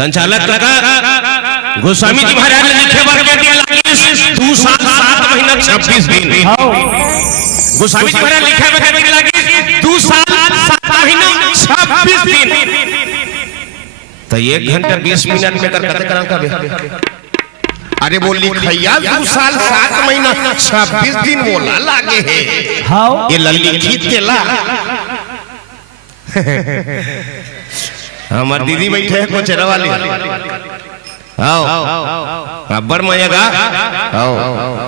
संचालक लगा गोस्वामी जी महाराज ने लिखे बर के दिया लगी 2 साल 7 महीना 26 दिन। गोस्वामी जी महाराज लिखे बर के दिया लगी 2 साल 7 महीना 26 दिन। तो 1 घंटा 20 मिनट में कर कते करन का। अरे वो लिखैया 2 साल 7 महीना 26 दिन बोला लागे है। ये लिखी तेला हमार दीदी बैठे है कोचरा वाली। आओ अब्बर मयगा आओ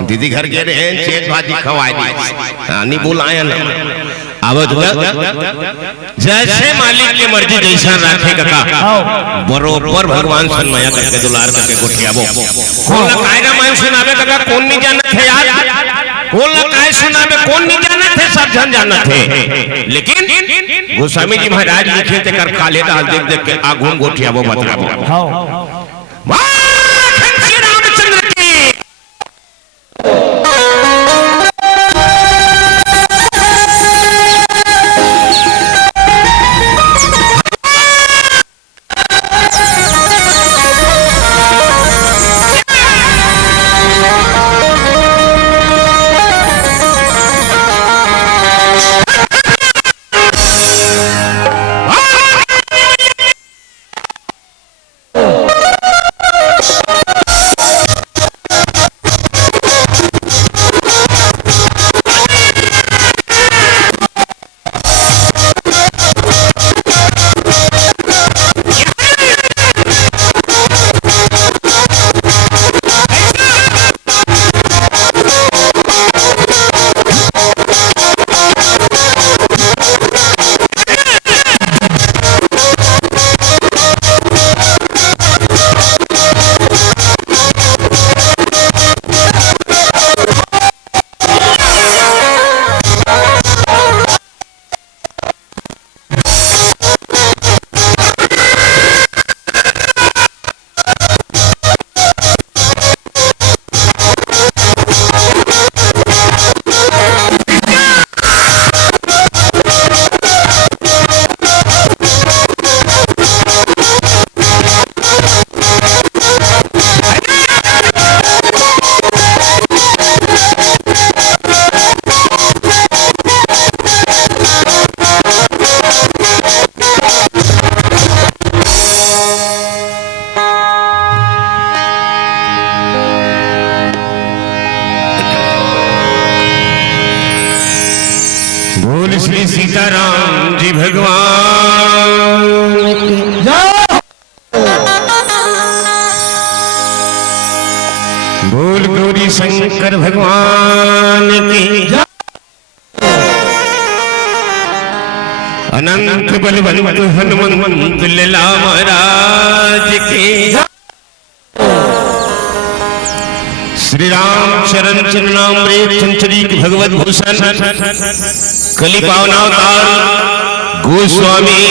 दीदी घर के रहे चेत भाजी खवाई दी नहीं बुलाया ना। अब जैसे मालिक की मर्जी जैसा रखे का बरोबर भगवान सन्माया करके दुलार करके गोठियाबो। कौन कायरा मान सुनावे का कौन नहीं जानत है यार। कौन काय सुनावे कौन नहीं जानत है, सब जन जानत है। लेकिन गोस्वामी जी महाराज लिखे थे कर काले डाल देख देख के आगू गोठियाबो बतराबो। वाह श्री रामचंद्र की श्री सीताराम जी भगवान बोल गौरी शंकर भगवान की अनंत बलवंत हनुमंत लला महाराज की श्री राम चरण चरणामृत चंचरी भगवत भूषण कलि पावनावतार गोस्वामी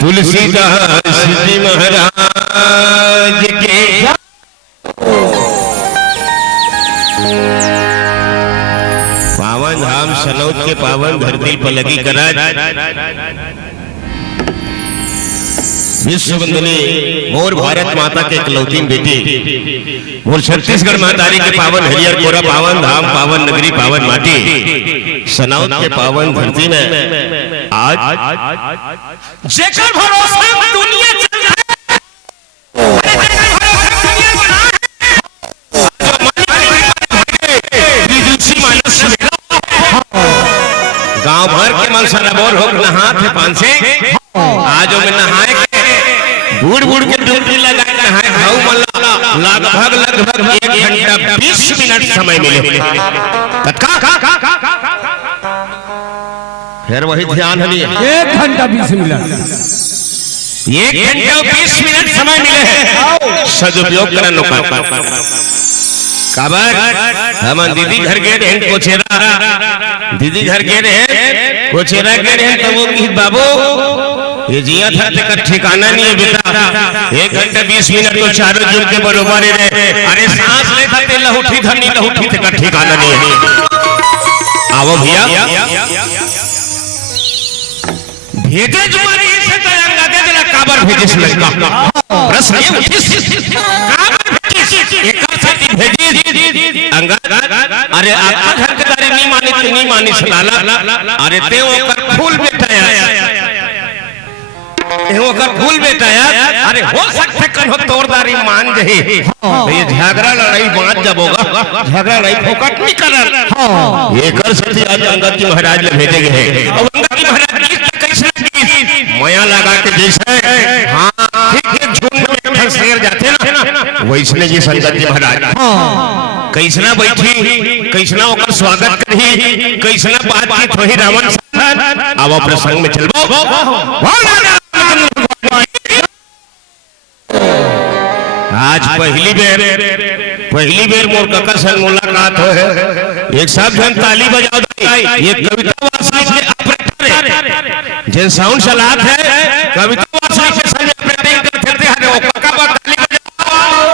तुलसीदास जी महाराज के पावन धाम सनौत के पावन धरती पर लगी करा विश्व वंदनी मोर भारत माता के इकलौती बेटी मोर छत्तीसगढ़ मातारी के पावन हरियर कोरा पावन धाम पावन नगरी पावन माटी सनौत के पावन धरती में आज जेकर भरोसा दुनिया चल रहा गांव भर के मन सराबोर हो नहा थे पान से आज में नहाए बूढ़ बूढ़ के डुबकी लगा नहाए घाव मल्ला लगभग 1 घंटा 20 मिनट समय मिले। फिर वही ध्यान है 1 घंटा 20 मिनट 1 घंटा 20 मिनट समय मिले है सदुपयोग करना काबर हम दीदी घर गए रहे कोचेरा दीदी घर गए रहे कोचेरा गए रहे तो वो की बाबू ये जिया था तेरा ठिकाना नहीं है बेटा 1 घंटा 20 मिनट तो चारों जुग के बरोबर रहे। अरे सांस लेता ते लहुठी धनी लहुठी तेरा ठिकाना नहीं है। आओ भैया भेजे जुमारी से तयंगा दे जला काबर भेजे से लड़का से उठिस एकर साथी भेजी अंगद अरे आपका घर के दारी नहीं मानी लाला अरे ते ओकर फूल बेटाया ओकर फूल बेटाया अरे हो सकते कन हो तोरदारी मान जही ये झगड़ा लड़ाई बात जब होगा झगड़ा लड़ाई फोकट नहीं करल एकर साथी आज अंगद जी महाराज ले भेजे गए और अंगद जी महाराज कैसे माया लगा के जैसे हां ठीक झुंड में फंसेर जाते ना वैसने जी संगत जी महाराज कैसना बैठी कैसना ओकर स्वागत करी कैसना बातचीत होई रावण साथ अब अपने संग में चलबो आज पहली बेर मोर काका संग मुलाकात हो है एक साहब जन ताली बजाओ ये कविता वासनी से ऑपरेटर जिन साउंड चलात है कविता वासनी से संग ऑपरेटिंग करते हैं वो काका पर ताली बजाओ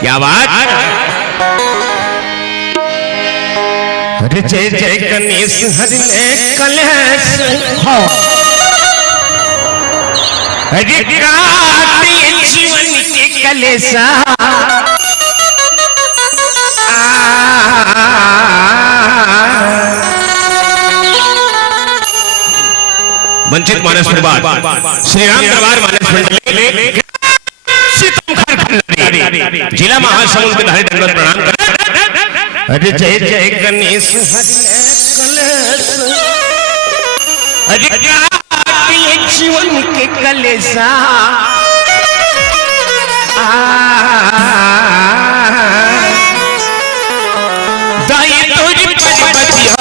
क्या बात अरे जय जय गणेश हरि ने कलेश अरे काटे जीवन के कलेसा वंचित मानस परिवार श्री राम दरबार मानस मंडली जिला महासमुंद के धारी दंडवत प्रणाम कर अरे जय जय गणेश अरे जीवन के कलेसा दाई तोरी बतिया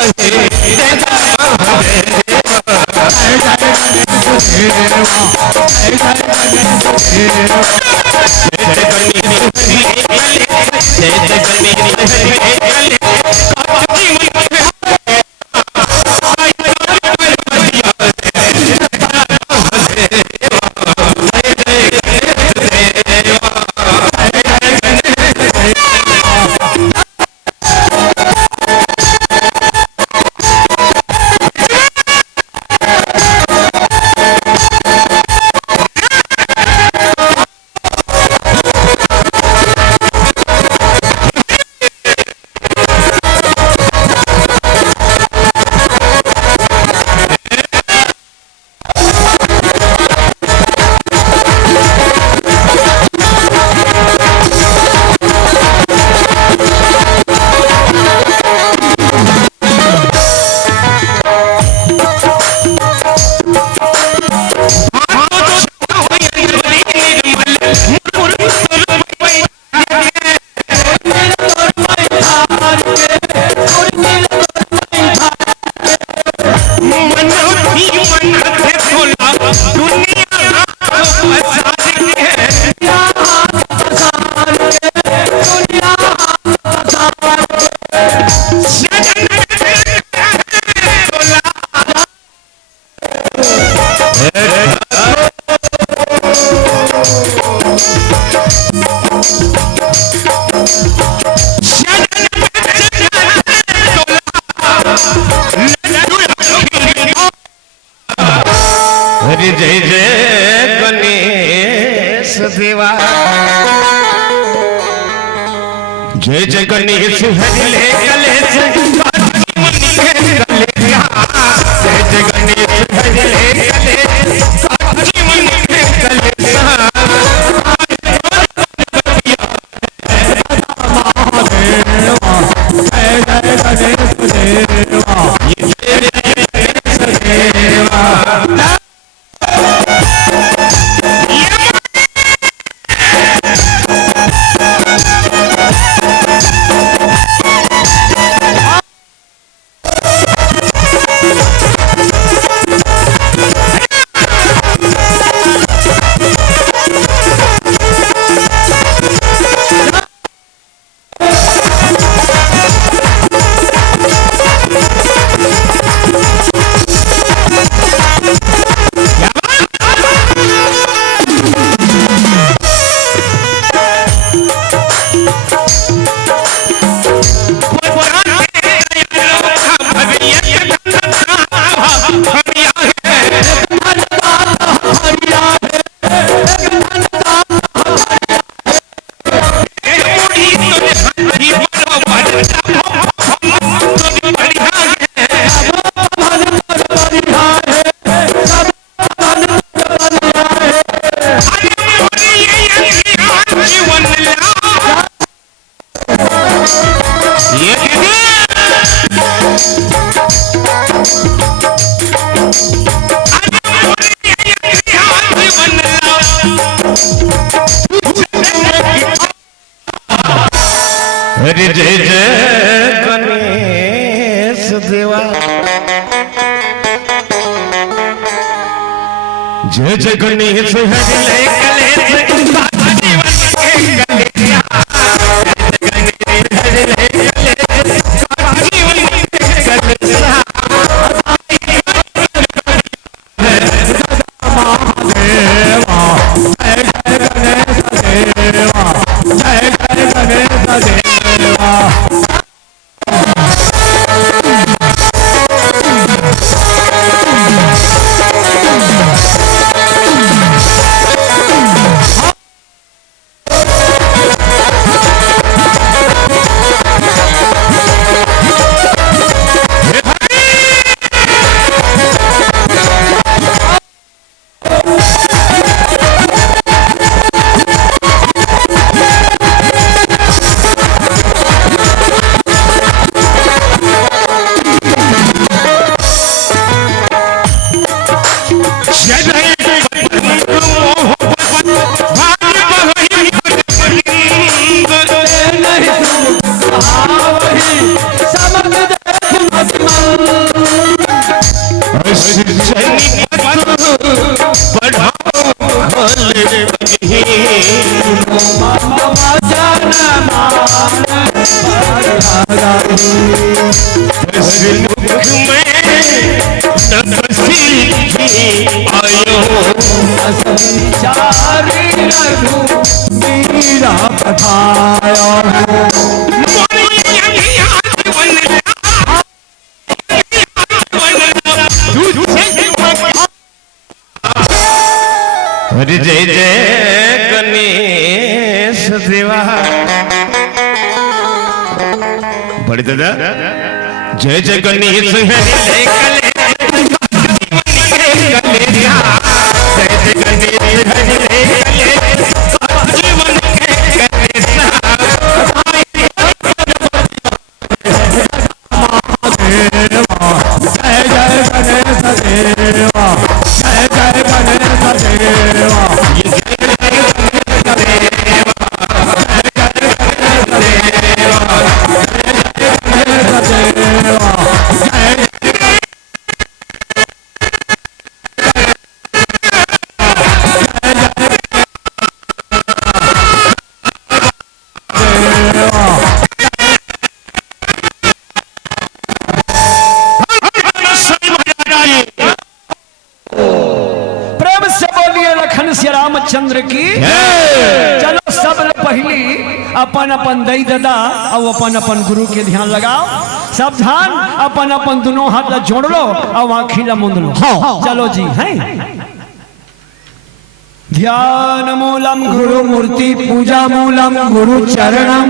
हरि जय जय गणेश देवा जय जय गणेश हरि ले कलेश जय जय गणेश हरि ले कलेश हरि जय जय गणेश देवा जय जय गणेश हरि ले कलेश हरि जय जय गणेश देवा बड़े दादा जय जय गणेश हरि रामचंद्र की चलो सब पहली अपन अपन दई दादा और अपन अपन गुरु के ध्यान लगाओ सावधान अपन अपन दोनों हाथ जोड़ लो और आखिला मुंद लो चलो जी हैं ध्यान मूलम गुरु मूर्ति पूजा मूलम गुरु चरणम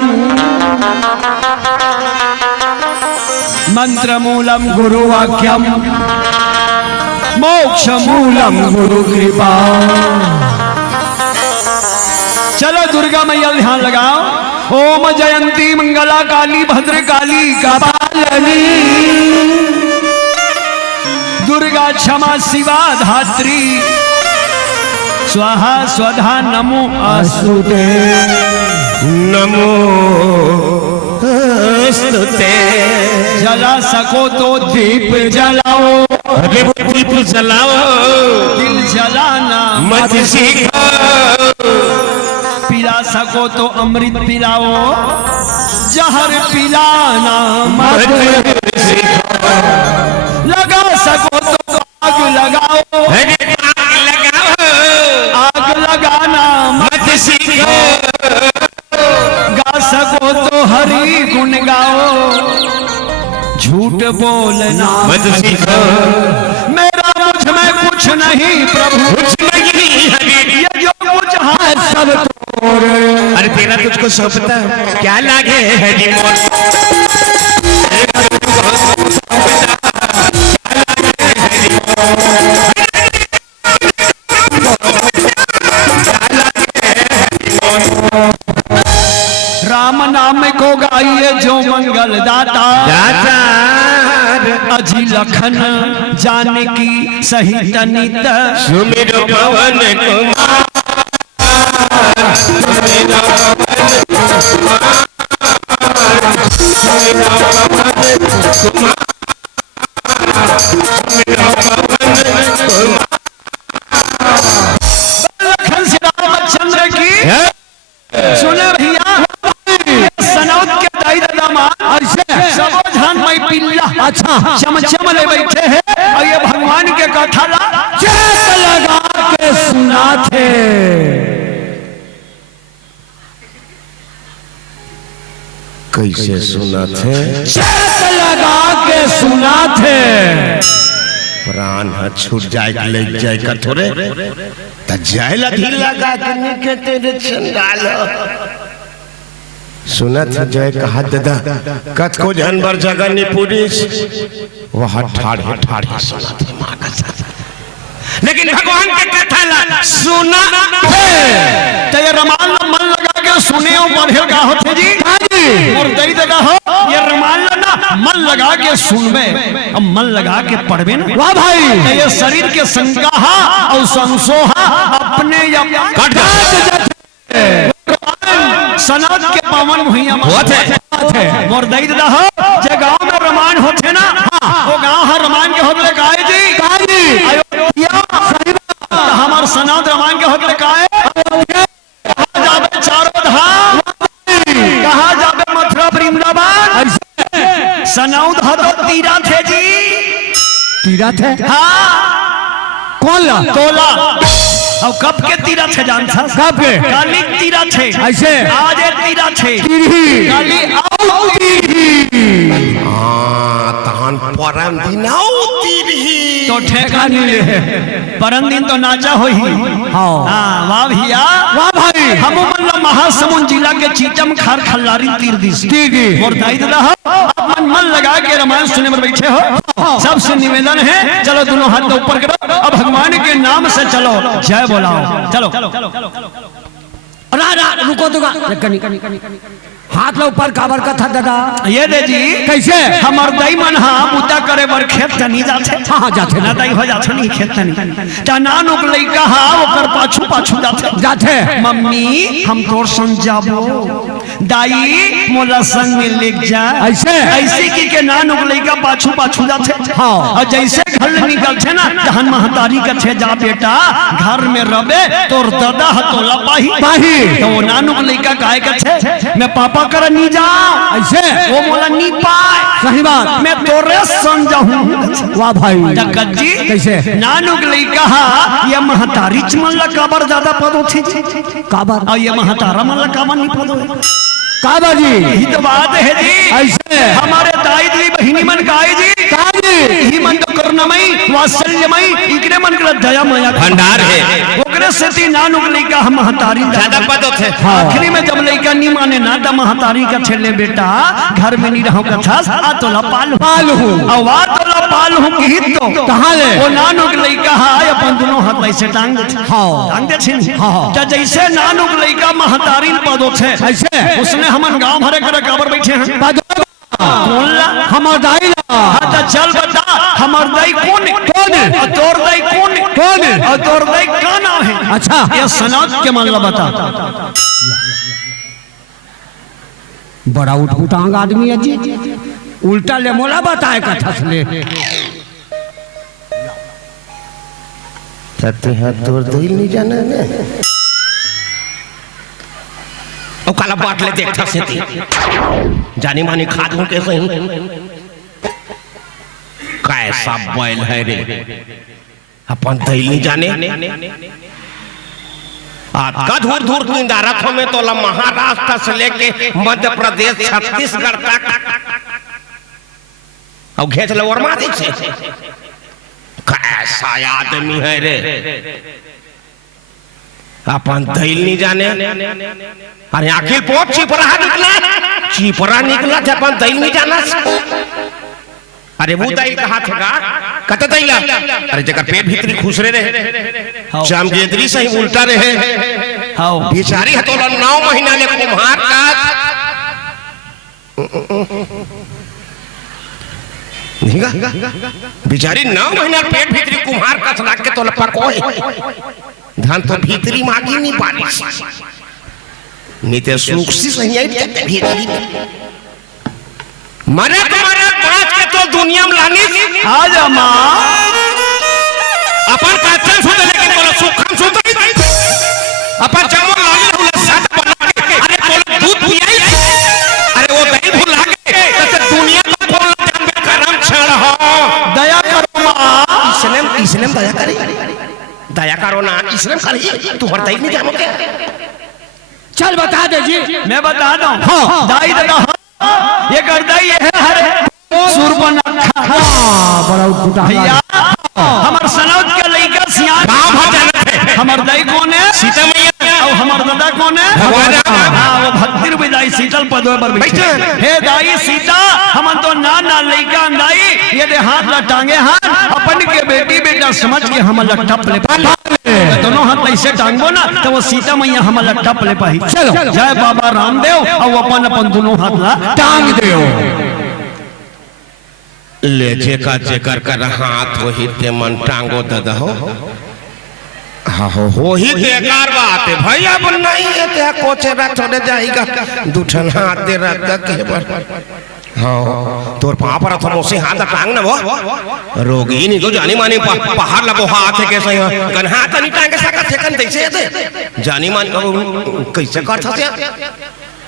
मंत्र मूलम गुरु वाक्यम मोक्ष मूलम गुरु कृपा चलो दुर्गा मैया ध्यान लगाओ ओम जयंती मंगला काली भद्र काली कपालिनी दुर्गा क्षमा शिवा धात्री स्वाहा स्वधा नमो अस्तुते नमो अस्तुते जला सको तो दीप जलाओ दीप जलाओ दिल जलाना मत सीखो पिला सको तो अमृत पिलाओ जहर पिलाना मत सीखो लगा सको तो आग लगाओ आग लगाना मत सीखो गा सको तो हरि गुण गाओ झूठ बोलना मत सीखो मेरा मुझ में कुछ नहीं प्रभु कुछ नहीं ये जो कुछ है सब अरे तेरा तुझको सब पता क्या लागे है राम नाम को गाइए जो मंगल दाता अजी लखन जानकी सहित नित सुमिरो पवन कुमार कैसे सुना थे? चेत लगा के सुना थे। प्राण है छूट जाए ले जाए का थोड़े त जाए लधी लगा के निके तेरे चंडाल सुना था जय कहा दादा कत को जानवर जगह नहीं पुलिस वह ठाड़े ठाड़े सुना थे मां का साथ लेकिन भगवान के कथा ला सुना तो ये रमाल मन लगा के सुने और पढ़े का होते जी और दई दादा हो ये रमाल ना मन लगा के सुनबे अब मन लगा के पढ़बे ना वाह भाई ये शरीर के संगाहा और संसोहा अपने कट सनद के पावन भुइया होते मोर दई दादा हो जे गांव में रमान होते ना वो गांव हर रमान के होते काहे जी अयोध्या हमार सनद रमान के होते काहे कहां जाबे चारों धाम कहां जाबे मथुरा वृंदावन सनौद हतो तीरथ है जी तीरथ है हां कौन ला तोला अब कब के तीरथ है जानता कब के काली तीरथ है ऐसे आज एक तीरथ है काली आओ तीरही हां तहन परम दिन आओ तीरही तो ठेका नहीं ले परम दिन तो नाचा होई हां वाह भैया वाह भाई हम मतलब महासमुंद जिला के चीचम खार खल्लारी तीर दिसी और दाई दादा अपन मन लगा के रामायण सुनने में बैठे हो सबसे निवेदन है चलो दोनों हाथ ऊपर करो अब भगवान के नाम से चलो जय बोलाओ चलो रुको दुगा हाथ लो ऊपर काबर का था दादा ये दे जी कैसे हमर दाई मन हा मुद्दा करे बर खेत तनी जाथे हां जाथे ना दाई हो जाथे नहीं खेत तनी ता नान उक लइका हा ओकर पाछू पाछू जाथे मम्मी हम तोर संग जाबो दाई मोला संग में ले जा ऐसे की के नान उक लइका पाछू पाछू जाथे हां और जैसे घर निकलथे ना तहन महतारी कथे जा बेटा घर में रबे तोर दादा हतोला पाही तो नान उक लइका काहे कथे मैं पापा कर नहीं जाऊं ऐसे वो मोला नहीं पाए सही बात मैं तोरे संग जाऊं वाह भाई जगत जी कैसे नानुक लइका ये महतारी चमला काबर ज्यादा पद होथे काबर और ये महतारा मला काबर नहीं पद काबर जी यही तो बात है जी ऐसे हमारे दाई दी बहिनी मन काई जी ही मन तो करुणामयी वात्सल्यमयी इकरे मन के दया माया भंडार है ओकरे से ती नानुक लइका हम महतारी ज्यादा पद होथे आखिरी में जब लइका नहीं माने ना त महतारी का छेले बेटा घर में नहीं रहूं कथा आ तोला पाल हूं और वा तोला पाल हूं की तो कहां ले वो नानुक लइका है अपन दोनों हाथ ऐसे टांग दे टांग दे छिन त जैसे नानुक लइका महतारी पद होथे ऐसे उसने हमन गांव भरे कर काबर बैठे हैं कौन ला हमर दाई ला हां त चल बता हमर दाई कौन और तोर दाई कौन और तोर दाई का नाम है अच्छा ये सनद के मामला बता बड़ा उठपुटांग आदमी है जी उल्टा ले मोला बताए कथा से तते हाथ तोर दिल नहीं जाना ने ओ काला बाट ले देखता से थी जानी मानी खाद हूं कैसे कैसा बैल है रे अपन दिल नहीं जाने का दूर दूर की दारखों में तो महाराष्ट्र से लेके मध्य प्रदेश छत्तीसगढ़ तक और घेच लो और मार से कैसा आदमी है रे अपन दिल नहीं जाने अरे आखिर पोत चिपरा निकला था अपन दिल नहीं जाना अरे वो दाई कहा था कत दैला अरे जगह पेट भीतरी खुसरे रहे शाम के इतनी सही उल्टा रहे बेचारी हतोला 9 महीना ले कुम्हार का बेचारी 9 महीना पेट भीतरी कुम्हार का चला के तो पकोए धान तो भीतरी मांगी नहीं पानी नीते सुख सी सही है भीतरी मरे तुम्हारे बात के तो दुनिया में लानी आज मां अपन काचन सुन लेकिन बोलो सुखम सुन अपन चावल लाली हुला साथ बना के अरे बोलो दूध पियाई अरे वो दही भुला के तो दुनिया को खोल जानबे करम छड़ हो दया करो मां इस्लाम दया करे दया करो ना इस्लाम करे तू हर दही नहीं जानो क्या चल बता दे जी मैं बता दूं हां दाई दादा ये करता ही है हरे सूरपनखा बड़ा उठा भैया हमर सनौत के लइका सियान गांव भर जानत है हमर दाई कौन है सीता मैया और हमर दादा कौन है भगवान राम। हां वो भक्तिर विदाई शीतल पदवे पर बैठे हे दाई सीता हमन तो ना ना लइका दाई ये दे हाथ ला टांगे हाथ अपन के बेटी बेटा समझ के हम लट्ठप ले दोनों हाथ ऐसे टांगबो ना तो वो सीता मैया हम लट्ठप ले पाई चलो जय बाबा रामदेव और अपन अपन दोनों हाथ ला टांग देओ ले जेकर कर हाथ वही ते मन टांगो ददा हो हाँ हो ही बेकार बात है भाई अब नहीं है ते कोचे रा छोड़े जाएगा दूठन हाथ दे रहा के पर हाँ तोर पाँव पर तो मोसे हाथ टांग ना वो रोगी नहीं को जानी मानी पहाड़ लगो हाथ है कैसे कन हाथ नहीं टांग सका थे कन कैसे जानी मानी कैसे कर था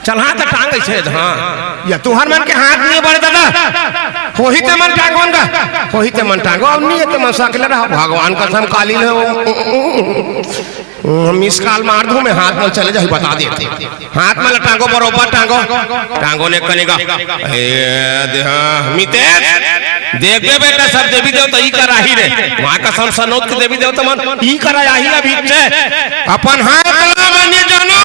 चल हाथ टांग ऐसे हाँ या तुहर मन के हाथ नहीं बढ़े दादा होही ते मन टांगोन का होही ते मन टांगो अब नहीं ते मन सकले रहा भगवान का हम काली ले मिस काल मार दूं मैं हाथ में चले जाए बता देते हाथ में टांगो बरोबर टांगो ने कनेगा मितेश देख बे बेटा सब देवी देवता ई करा ही रे वहां का सम सनोत के देवी देवता मन ई करा ही अभी से अपन हाथ माने जानो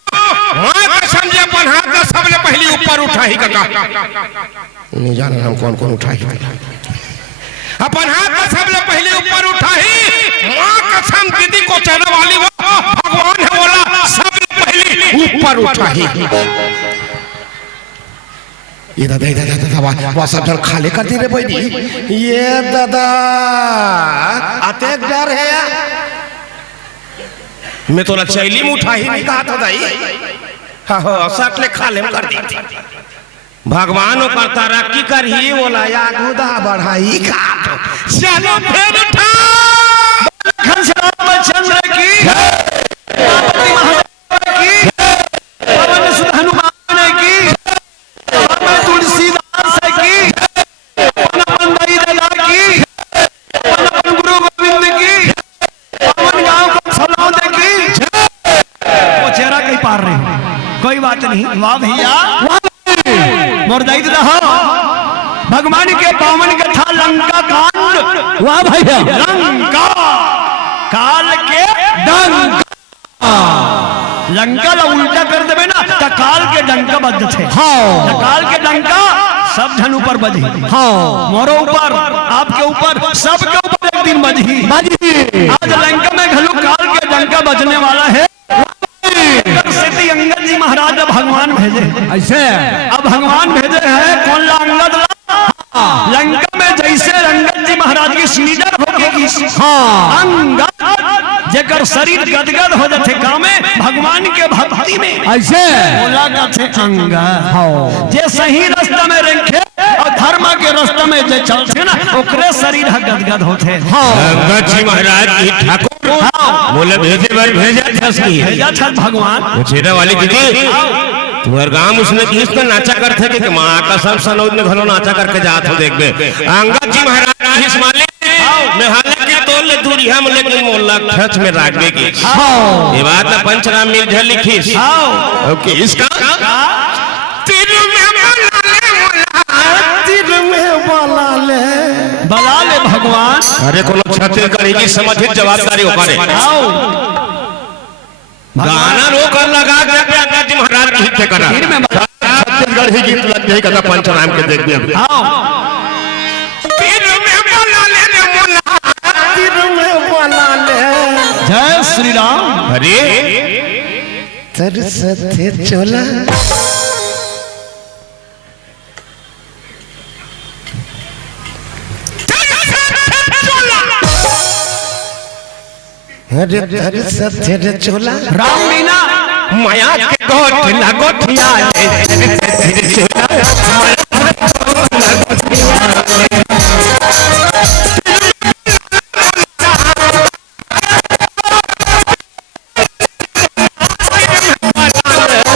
वहां का समझे अपन हाथ का सबले पहली ऊपर उठा ही का नहीं जाना हम कौन कौन उठा ही अपन हाथ का सबले पहले ऊपर उठा ही मां कसम दीदी को चढ़ने वाली वो भगवान है बोला सबले पहले ऊपर उठा ही ये दादा वो सब जन खाली कर दी रे भाई ये दादा आते डर है मैं तो चैली में उठा ही नहीं कहा था दाई हाँ हाँ सकले खाले में कर दी भगवान को करता रखी कर ही बोला या गुदा बढ़ाई का चलो फिर उठा चंद्र की की पवन सुत हनुमान की तुलसीदास की पवन दई दया की पवन गुरु गोविंद की पवन गांव को सलाम की वो चेहरा कहीं पार रहे कोई बात नहीं वाह भैया मोरदाई रहा भगवान के पावन कथा लंका कांड वाह भैया लंका काल के डंका लंका ला उल्टा कर देवे ना तो काल के डंका बज थे हाँ काल के डंका सब धन ऊपर बजी हाँ मोरो ऊपर आपके ऊपर सबके ऊपर एक दिन बजी आज लंका में घलू काल के डंका बजने वाला है सिद्धि अंगद जी महाराज भगवान भेजे ऐसे अब भगवान भेजे हैं कौन ला अंगद लंका में जैसे अंगद जी महाराज की सीडर होगी हाँ अंगद जेकर शरीर गदगद हो जाते गाँव में भगवान के भक्ति में ऐसे बोला थे अंगद जे सही रास्ता में रखे और धर्म के रास्ता में जे चलते ना ओकरे शरीर गदगद होते हाँ अंगद जी महाराज की ठाकुर बोले भेजे बार भेजा था भगवान छेड़ा वाली दीदी तुम्हारे गांव उसने किसने नाचा करते कि माँ का सब सनौद में घलो नाचा करके जात हो देख बे अंगद जी महाराज हिस माले मैं हालांकि तोल ले दूरी हम लेकिन मोहल्ला खच में रागबे की ये बात पंचराम मिर्झा लिखी ओके इसका तिर में बला ले भगवान अरे कोनो छत्तीसगढ़ी की समझित जवाबदारी ओकरे गाना रोकर लगा के अंगद जी महाराज की हित करा छत्तीसगढ़ी गीत लग जाए कथा पंचराम के देख दिया जय श्री राम अरे तरसते चोला अरे तरसते चोला राम बिना माया के गोठला गोठिया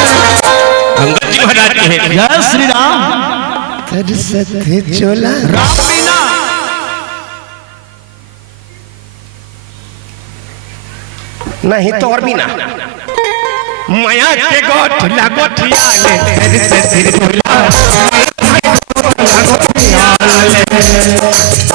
अंगद जी महाराज के जय श्री राम तरसते चोला राम बिना नहीं तो और भी ना माया के गोठला गोठिया ले धर से धर झोला गोठिया ले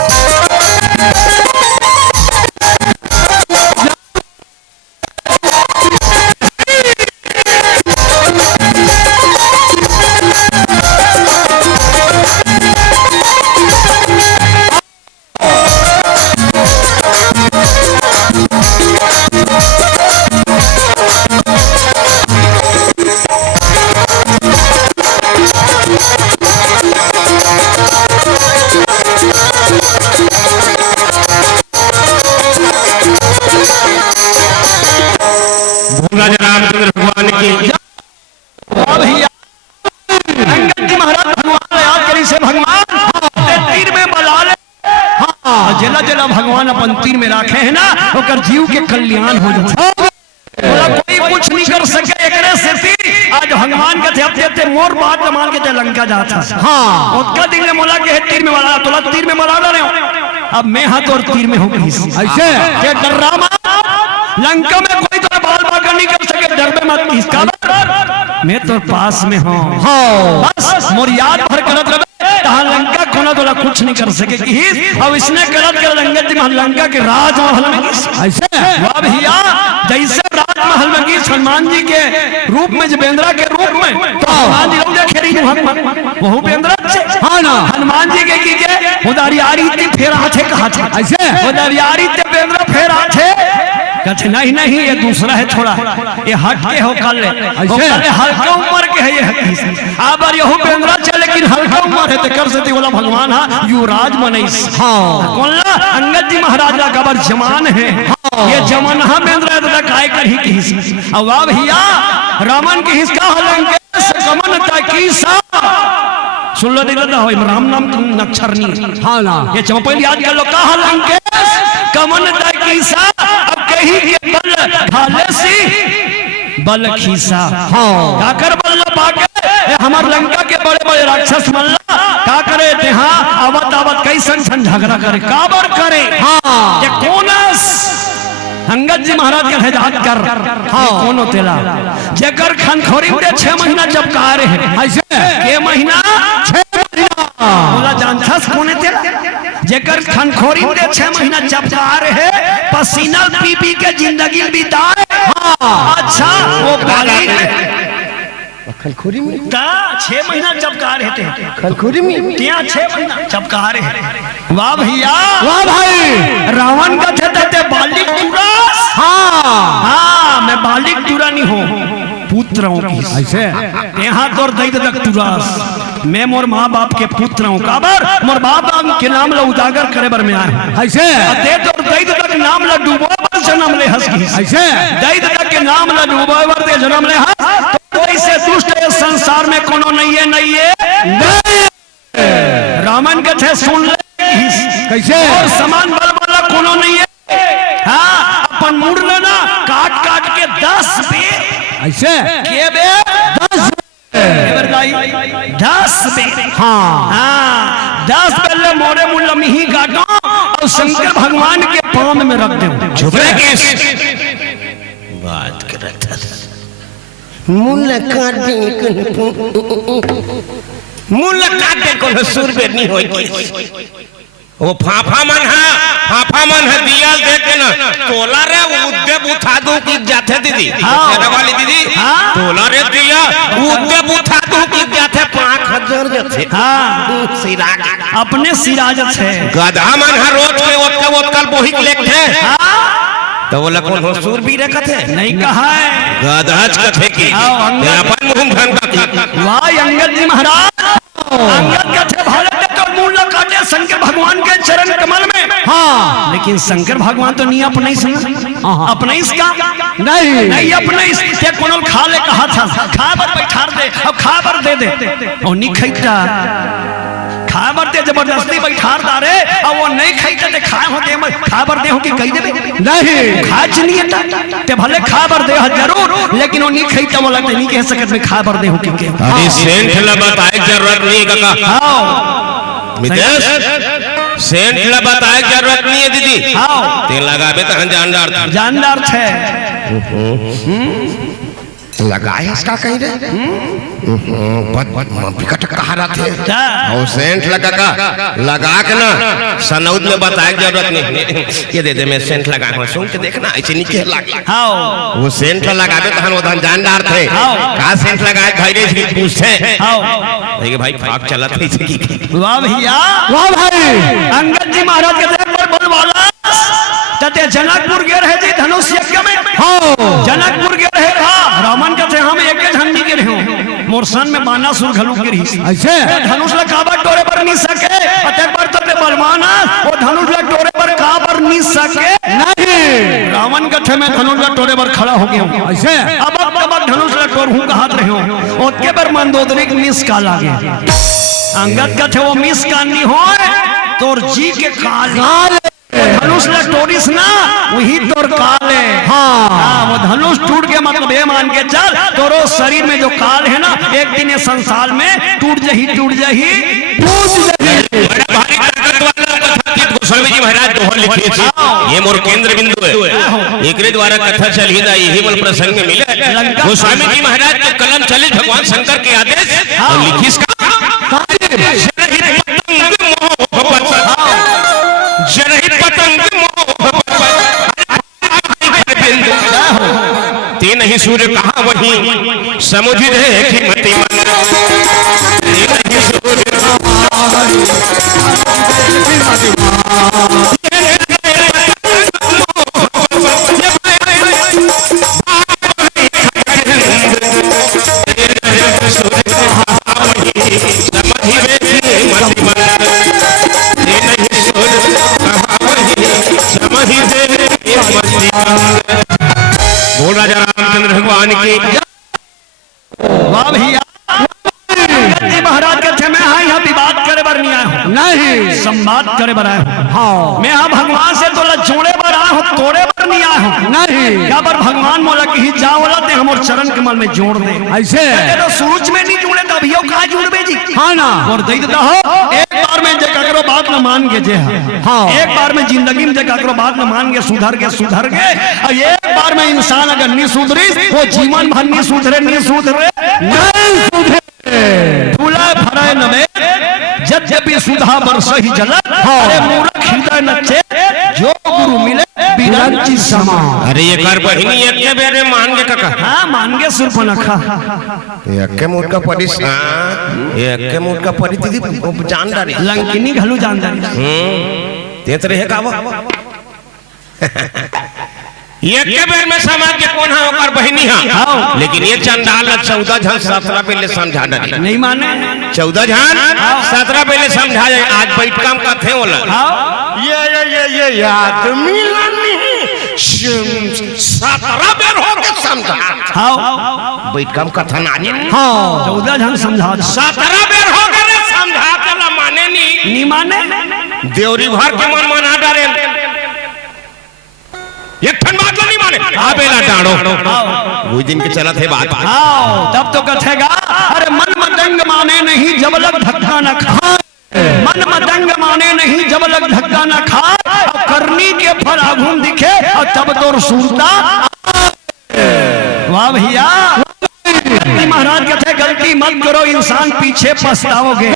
रामचंद्र भगवान की भैया अंगद जी महाराज भगवान याद करी से भगवान तीर में बला ले हाँ जिला जिला भगवान अपन तीर में रखे है ना ओकर जीव के कल्याण हो जाए कोई कुछ नहीं कर सके एकरे से तीर आज भगवान के थे थे मोर बात मान के लंका जाता हाँ उसका दिन में बोला के तीर में बला तोला तीर में बला रहे हो अब मैं हाथ और तीर में हो गई ऐसे के डरामा लंका में कोई तो बाल बाका नहीं कर सके डर में मत किसका मैं तो पास में हूँ बस मोर याद भर करत रहे तहां लंका कोना तोला कुछ नहीं कर सके कि अब इसने गलत कर अंगद जी लंका के राजमहल में ऐसे वाह भैया जैसे राजमहल में की हनुमान जी के रूप में जबेंद्रा के रूप में तो हनुमान जी लोग देखे रही वह बेंद्रा हाँ ना हनुमान जी के की उदारियारी फेर आथे कहा था ऐसे उदारियारी बेंद्रा फेर आथे कहते नहीं नहीं ये दूसरा है थोड़ा ये हट के हो कल हल्का उम्र के है ये अब यहो बेंद्रा चले लेकिन हल्का उम्र है तो कर सकते बोला भगवान हाँ युवराज मनईस हाँ बोला अंगद जी महाराज का कबर जमान है ये जमान हाँ बेंद्रा तो काय कर ही की अब वाह भैया रामन की हिस्सा हलंकेश कमन ताकी सा सुन लो देखा हो राम नाम नक्षरनी हाँ ना ये चौपन याद कर लो कहा लंकेश कमन ताकी सा अब कहीं के बल भाले सी बल खीसा हाँ काकर बल पाके हमार लंका के बड़े बड़े राक्षस मल्ला का करे थे हाँ आवत आवत कैसन सन झगड़ा करे काबर करे हाँ ये कोनस अंगद जी महाराज के हजात कर हाँ कौन होतेला जेकर खनखोरी में 6 महीना जब का रहे ऐसे के महीना 6 महीना बोला जानथस कौन तेला जेकर खनखोरी में 6 महीना जब का रहे पसीना पी पी के जिंदगी बिताए हाँ अच्छा वो बाली खलखोरी में 6 महीना जब का रहे थे खलखोरी में क्या 6 महीना जब का रहे वाह भैया वाह भाई रावण का थे बालिक तुरास हाँ मैं बालिक तुरा नहीं हूँ पुत्र हूँ ऐसे यहाँ तो दैद तक तुरास मैं मोर माँ बाप के पुत्र हूँ काबर मोर माँ बाप के नाम ला उजागर करे बर में आए ऐसे दे तो दैद तक नाम ला डूबो बर जन्म ले हंस ऐसे दैद तक के नाम ला डूबो बर दे जन्म ले हंस तो ऐसे दुष्ट संसार में कोनो नहीं है रामन के थे सुन ले कैसे और समान बल वाला कोनो नहीं है हाँ अपन मुड़ लेना काट काट के 10 बेर ऐसे के बेर 10 बेर हाँ 10 बेर मोरे मुड़ मिही काटो और शंकर भगवान के पांव में रख दो झुकरे किस बात करत है मुलाकात को सुर पे नहीं होई वो फाफा मन है दिया देख ना तोला रे उद्देप उठा दूं कि जाते दीदी तेरा वाली दीदी तोला रे दिया उद्देप उठा दूं कि जाते 5000 जाते हाँ सिराज अपने सिराज है गधा मन है रोज के ओतकल बोहिक लेते तो बोला कौन हो सूर भी रखा थे नहीं कहा है गधाज कथे की अपन मुंह धन का वाह अंगद जी महाराज अंगद कथे भारत तो मूल काटे शंकर भगवान के चरण कमल में हाँ लेकिन शंकर भगवान तो नहीं अपने ही सुना अपने इसका नहीं अपने इसके कोनल खा ले कहा था खाबर बैठा दे अब खाबर दे और नहीं खैता खाबर दे जबरदस्ती बैठा दारे अब वो नहीं खाइता ते खाए हो दे खाबर दे हो कि कह दे नहीं खाच नहीं है ते भले खाबर दे जरूर लेकिन वो नहीं खाइता बोला ते नहीं कह सकत में खाबर दे हो कि के अरे सेंट ला बताए जरूरत नहीं काका हां मितेश सेंट ला बताए जरूरत नहीं है दीदी हां ते लगाबे त जानदार थे लगाए इसका कहीं रे विकट कहा रहा थे और सेंट लगा के ना सनौद में बताए जरूरत नहीं ये दे मैं सेंट लगा सुन के देखना ऐसे नीचे लगे वो सेंट लगावे तो हम उधर जानदार थे कहा सेंट लगाए भाई से पूछे भाई फाक चला था वाह भैया वाह भाई अंगद जी महाराज के पर बोलवाला तते जनकपुर के रहे जी धनुष यज्ञ में जनकपुर के रहे रावण के थे हम एक झंडी के रहे मोरसन में बाना सुर घलू के रही ऐसे धनुष ला काबर टोरे पर नहीं सके अते पर तते बलवाना वो धनुष ला टोरे पर काबर नहीं सके नहीं रावण के थे मैं धनुष ला टोरे पर खड़ा हो गया ऐसे अब धनुष ला टोर हूं हाथ रहे हो ओके पर मंदोदरी के मिस का लागे अंगद का थे वो मिस का नहीं हो तोर जी के काल धनुष ला टोरिस ना वही तोर काल है वो धनुष टूट के मतलब ये मान के चल तोरो शरीर में जो काल है ना एक दिन ये संसार में टूट जाही गोस्वामी जी महाराज दोहर लिखे थे ये मोर केंद्र बिंदु है एकरे द्वारा कथा चली ना यही मोर प्रसंग में मिले गोस्वामी जी महाराज तो कलम चले भगवान शंकर के आदेश और लिखिस का ते नहीं सूर्य कहा वही समुझ रहे कि मति मन ते नहीं सूर्य बोल राजा रामचंद्र भगवान की वाह भैया महाराज के थे मैं यहाँ विवाद करे बर नहीं आया हूँ नहीं संवाद करे बर आया हूँ हाँ मैं यहाँ भगवान से तो जोड़े बर आया हूँ तोड़े बर नहीं आया हूँ नहीं क्या पर भगवान मोला कहीं जाओ वाला ते हम और चरण कमल में जोड़ दे ऐसे तो सूरज में नहीं जुड़े तभी कहा जुड़बे जी हाँ ना और दई देता हो एक बार में जे ककरो बात न मान के जे हाँ एक बार में जिंदगी में जे ककरो बात न मान के सुधर गए और एक बार में इंसान अगर नहीं सुधरी वो जीवन भर नहीं सुधरे फूला भरे नवे यद्यपि सुधा बरस ही जलत अरे मूर्ख हृदय नचे जो गुरु मिले बिरंची समा अरे ये कर बहिनी एक के बेरे मान के काका हां मान के सुरपनखा एक के मूर्ख का परिस एक के मूर्ख का परि दीदी जानदारी लंकिनी घलू जानदारी ते तरह है कावा ये के बेर में समाज के कोन है ओकर बहिनी हां लेकिन ये चंडाल 14 जन 17 पहले समझा दे नहीं माने 14 जन 17 पहले समझा जाए आज बैठ काम का थे बोला ये याद मिलनी 17 बेर हो के समझा हां बैठ काम कथा ना हां 14 जन समझा 17 बेर हो गए समझा चला माने नहीं माने देवरी भर के मन मना डरे एक ठन बात नहीं माने आबेला डाड़ो वो दिन के चला थे बात तब तो कथेगा अरे मन मदंग माने नहीं जब लग धक्का न खाए मन मदंग माने नहीं जब लग धक्का न खाए करनी के फल आघूम दिखे और तब तो सूरता वाह भैया महाराज कहते गलती मत करो इंसान पीछे पछताओगे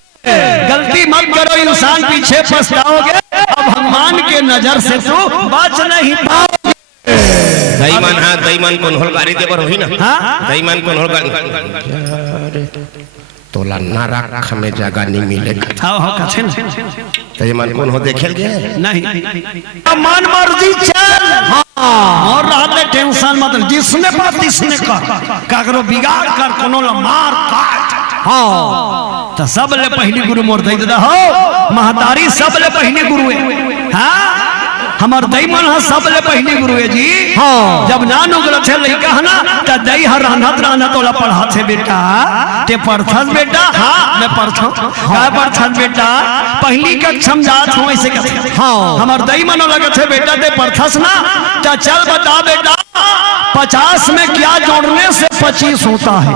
गलती मत करो इंसान पीछे पछताओगे अब भगवान के नजर से तो बच नहीं पाओगे दईमान हाँ दईमान कौन होल गाड़ी दे पर होई ना दईमान कौन होल गाड़ी तोला ना रख में जगह नहीं मिलेगा हां कथे ना दईमान कौन हो देखेल गे नहीं मन मर्जी चल हां और रहले टेंशन मत जिसने बात तिसने कर काकरो बिगाड़ कर कोनो ला मार काट हां तो सब ले पहली गुरु मोर दई ददा हो महतारी सब ले पहली गुरु है हां हमर दई मन ह सब ले पहली गुरु है जी हां जब नानो गलत है लइका है ना त दई ह रानत तोला पढ़ात है बेटा ते पढ़थस बेटा हां मैं पढ़थो का पढ़थस बेटा पहली कक्षा में जात हूं ऐसे कहते हां हमर दई मन लगत है बेटा ते पढ़थस ना त चल बता बेटा 50 में क्या जोड़ने से 25 होता है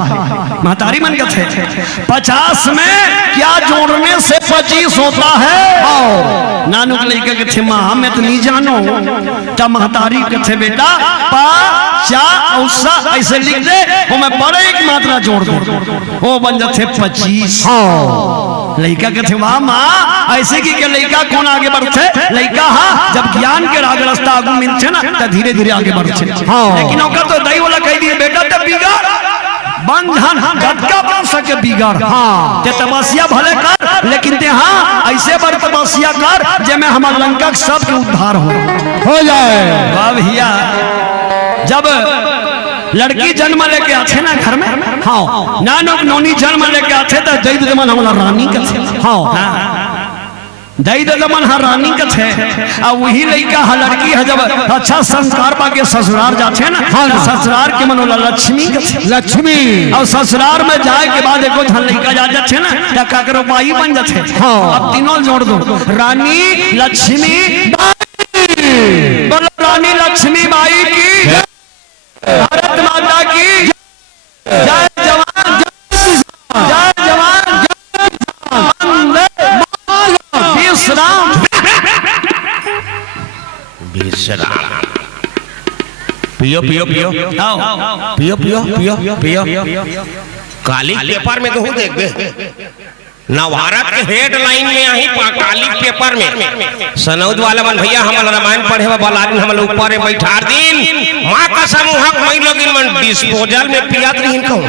महतारी मन कहते 50 में क्या जोड़ने से 25 होता है नानू के लइका के थे मां मैं तो नहीं जानो त महतारी के थे बेटा पा चा औसा ऐसे लिख दे वो मैं बड़े एक मात्रा जोड़ दो वो बन जाते 25। लड़का के थे वाह माँ ऐसे की के लड़का कौन आगे बढ़ते लड़का हाँ जब ज्ञान के राग रास्ता आगू मिलते ना तो धीरे धीरे आगे बढ़ते। लेकिन ओका तो दही वाला कह दिए बेटा तो बिगाड़ बंधन झटका बन सके बिगाड़। हाँ ते तपस्या भले कर लेकिन ते हाँ ऐसे बार तपस्या कर जे में हमार लंका सब के उद्धार हो जाए। वाह भैया जब लड़की जन्म लेके आते ना घर में हाँ नानक नोनी जन्म लेके आते तो दैद जमन हमारा रानी का थे। हाँ दैद जमन हाँ रानी का थे और वही लड़का हाँ लड़की है जब अच्छा संस्कार पाके ससुराल जाते ना हाँ ससुराल के मन होला लक्ष्मी का थे। लक्ष्मी और ससुराल में जाए के बाद एको धन लड़का जा जाते ना तो काकरो बाई बन जाते। हाँ अब तीनों जोड़ दो रानी लक्ष्मी बोलो रानी लक्ष्मी बाई की भारत माता की जय जवान जय जवान विश्राम विश्राम पियो पियो पियो पियो पियो पियो पियो काली पेपर में तो हूँ देख दे नवभारत के हेडलाइन में यही काली पेपर में सनौद वाला मन भैया हम रामायण पढ़े वाला हम ऊपर बैठा दिन माँ का समूहक मैं लोग मन डिस्पोजल में पियात नहीं कहूँ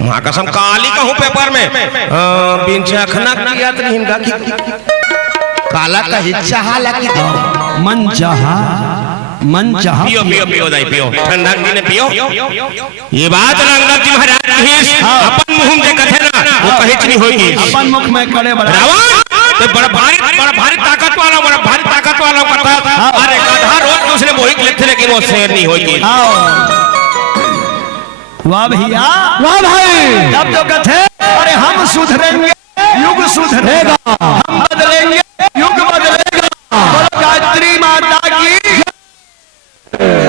माँ का सम काली कहूँ पेपर में बिंचखना पियात नहीं काला का हिस्सा हालांकि मन चाहा पियो पियो पियो दाई पियो ठंडा में पियो ये बात रंगत जी महाराज की अपन मुंह में कथे ना वो कहिच नहीं होगी अपन मुख में करे बड़ा रावण तो बड़ा भारी ताकत वाला कथा अरे गधा रोज दूसरे मोहित लिखते लेकिन वो शेर नहीं होगी। वाह भैया वाह भाई जब तो कथे अरे हम सुधरेंगे युग सुधरेगा हम बदलेंगे युग बदलेगा बोलो गायत्री माता की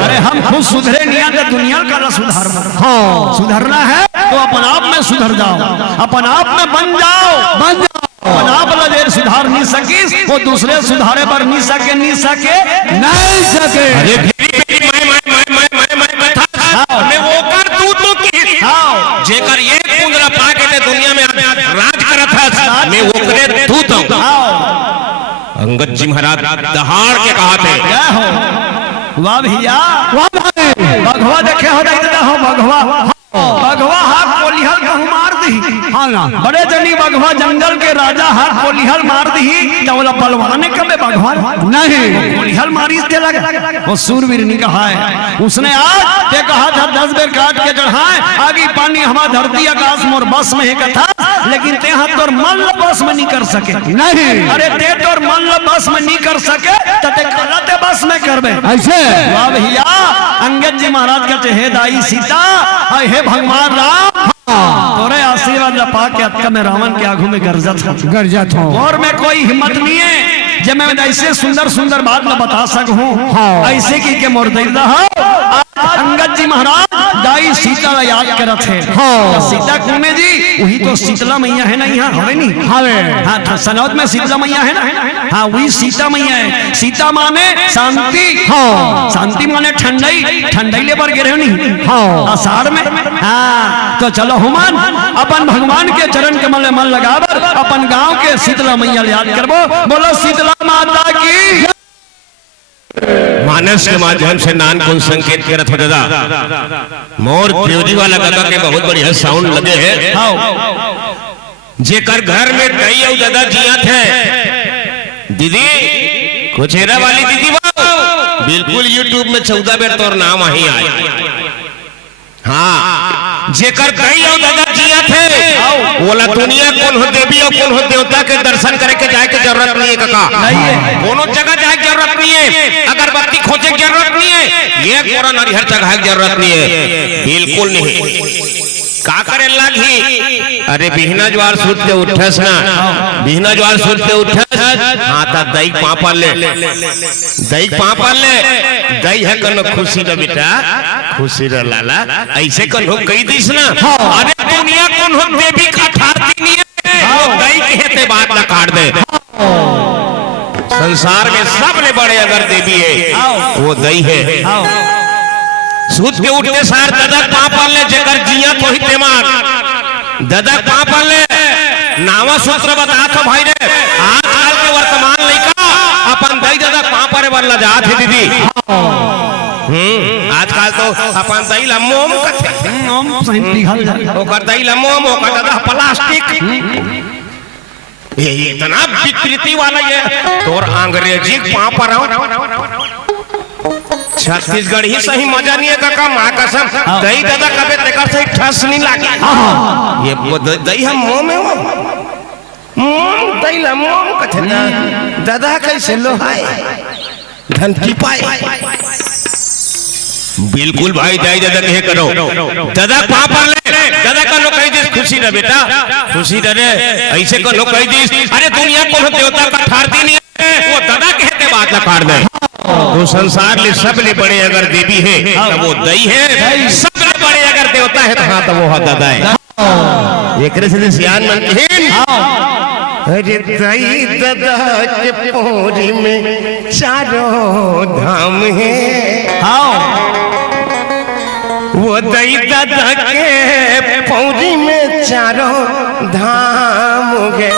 अरे हम खुद सुधरे नहीं तो दुनिया का सुधार। हाँ सुधरना है तो अपन आप में सुधर जाओ अपन आप में बन जाओ अपन आप लगे सुधार नहीं सकीस वो दूसरे सुधारे पर नहीं सके नहीं सके अरे मैं वो कर तू की जेकर ये कुंडला पाके ते दुनिया में राज करत है मैं वो करे तू तो अंगद जी महाराज दहाड़ के कहा थे क्या हो वाह भैया वाह भाई भगवा देखे हो भगवा हाथ कोलिहल कहूँ मार दी। हाँ ना बड़े जनी भगवा जंगल के राजा हाथ कोलिहल मार दी तो बोला बलवाने कबे भगवा नहीं कोलिहल मारी दे लगे वो सूरवीर ने कहा है उसने आज ते कहा था 10 बेर काट के चढ़ाए आगे पानी हमारा धरती आकाश मोर बस में है कथा लेकिन ते हाथ तोर मन बस में नहीं कर सके नहीं अरे ते तोर मन बस में नहीं कर सके तो ते गलत बस में करबे ऐसे। वाह भैया अंगद जी महाराज कहते हे दाई सीता हे भगवान राम तोरे आशीर्वाद पा के अटका में रावण के आगू में गरजत हो और मैं कोई हिम्मत नहीं है जब मैं ऐसे सुंदर बात में बता सकूं ऐसे की के मोर दैदा हो अंगद जी महाराज दाई सीता याद करत है। सीता कौन है जी वही तो शीतला मैया है ना यहाँ हवे नहीं हवे हाँ सनौद में शीतला मैया है ना हाँ वही सीता मैया है। सीता माने शांति शांति माने ठंडाई ले पर गिरे नहीं आषाढ़ में हाँ तो चलो हुमान अपन भगवान के चरण के मन लगावर अपन गांव के शीतला मैया याद करबो बोलो शीतला माता की मानस के माध्यम से नान कुल संकेत के रथ दादा मोर त्योजी वाला गगा के बहुत बढ़िया साउंड लगे है जेकर घर में दही और दादा जिया थे दीदी कुछेरा वाली दीदी वो बिल्कुल यूट्यूब में 14 बेर तोर नाम ही आया। हाँ जेकर दही और दादा जिया थे बोला दुनिया कौन हो देवी और कौन हो देवता के दर्शन करे के जाए के जरूरत नहीं है काका कोनो जगह जाए की जरूरत नहीं है अगरबत्ती खोजे की जरूरत नहीं है ये कोरा नरिहर जगह की जरूरत नहीं है बिल्कुल नहीं का करे लागी अरे बिहना ज्वार सूत के उठस ना बिहना ज्वार सूत के उठस हाँ ता दही पापा ले दही है कनो खुशी रे बेटा खुशी रे लाला ऐसे कनो कई दिस ना अरे दुनिया कौन हो देवी का ठाती नहीं है वो दही कहते बात ना काट दे संसार में सबने बड़े अगर देवी है वो दही है। सूत के उठते सार दादा पाँ पर ले जेकर जिया तो ही तेमार दादा पाँ पर ले नावा सूत्र बता तो भाई रे आजकल के वर्तमान लइका अपन दई दादा पाँ पर वाला जात है दीदी आजकल तो अपन दई ला मोम कथे मोम सही पिघल जा ओकर दई ला मोम ओकर दादा प्लास्टिक ये इतना विकृति वाला ये तोर अंग्रेजी पाँ पर छत्तीसगढ़ ही सही मजा नहीं है काका माँ कसम दही दादा कबे तेकर सही ठस नहीं लागे ये दही हम मुंह में हो मुंह दही ला मुंह कथे दादा कैसे लो हाय धन की पाए बिल्कुल भाई दही दादा कहे करो दादा पाँ पर ले दादा का लोग कही दिस खुशी रहे बेटा खुशी रहे ऐसे को लोग कही दिस अरे दुनिया को देवता का ठारती नहीं है वो दादा कहते बात ना काट दे तो संसार ले सब ले बड़े अगर देवी है तो वो दई है सब ले बड़े अगर देवता है तो हाँ तो वो दादा है एक से सियान मन कहन अरे दई दादा के पोरी में चारों धाम है वो दई दादा के पोरी में चारों धाम है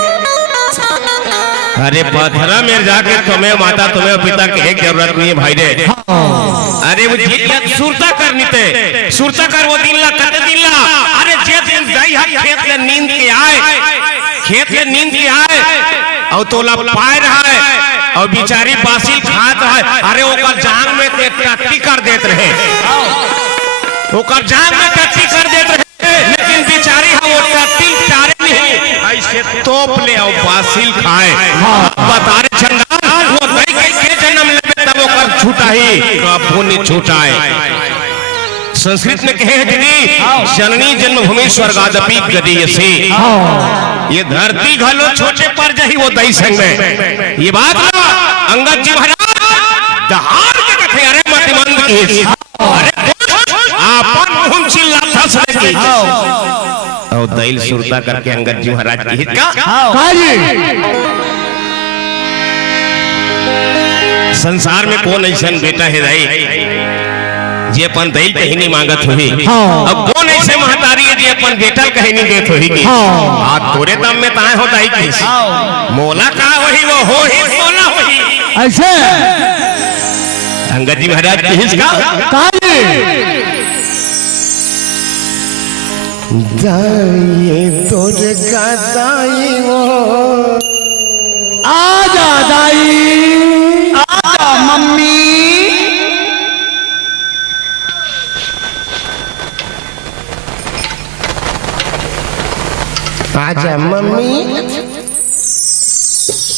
अरे पथरा में जाके तुम्हें माता तुम्हें पिता कहे जरूरत नहीं है भाई रे अरे वो सुरता करनी थे सुरता कर वो दिन ला कते दिन ला अरे जे दिन दई हा खेत ले नींद के आए खेत ले नींद के आए और तोला पाए रहा है और बिचारी बासी खात है अरे ओकर जांग में ते टट्टी कर देत रहे ओकर जांग में टट्टी कर देत रहे लेकिन बिचारी हा वो टट्टी चारे नहीं ऐसे तोप ले और बासिल खाए बता रे चंदा वो दई के जन्म ले तब ओकर छूटा ही कबो नहीं छूटाए संस्कृत में कहे हैं दीदी जननी जन्मभूमि स्वर्गादपि गदीयसी ये धरती घलो छोटे पर जही वो दई संग में ये बात ना अंगद जी महाराज दहाड़ के कथे अरे मतिमंद की अरे आपन मुंह चिल्लाता सके और दैल सुरता करके अंगद जी महाराज की हित का संसार में कौन ऐसा बेटा है दाई जे अपन दैल कहीं नहीं मांगत हुई अब कौन ऐसे महतारी है जे अपन बेटा कहीं नहीं देत होगी आज तोरे दम में ताए हो दाई किस मोला का वही वो हो ही मोला वही ऐसे अंगद जी महाराज की हित का दाई तोरे का दाई वो आजा दाई आजा मम्मी आजा मम्मी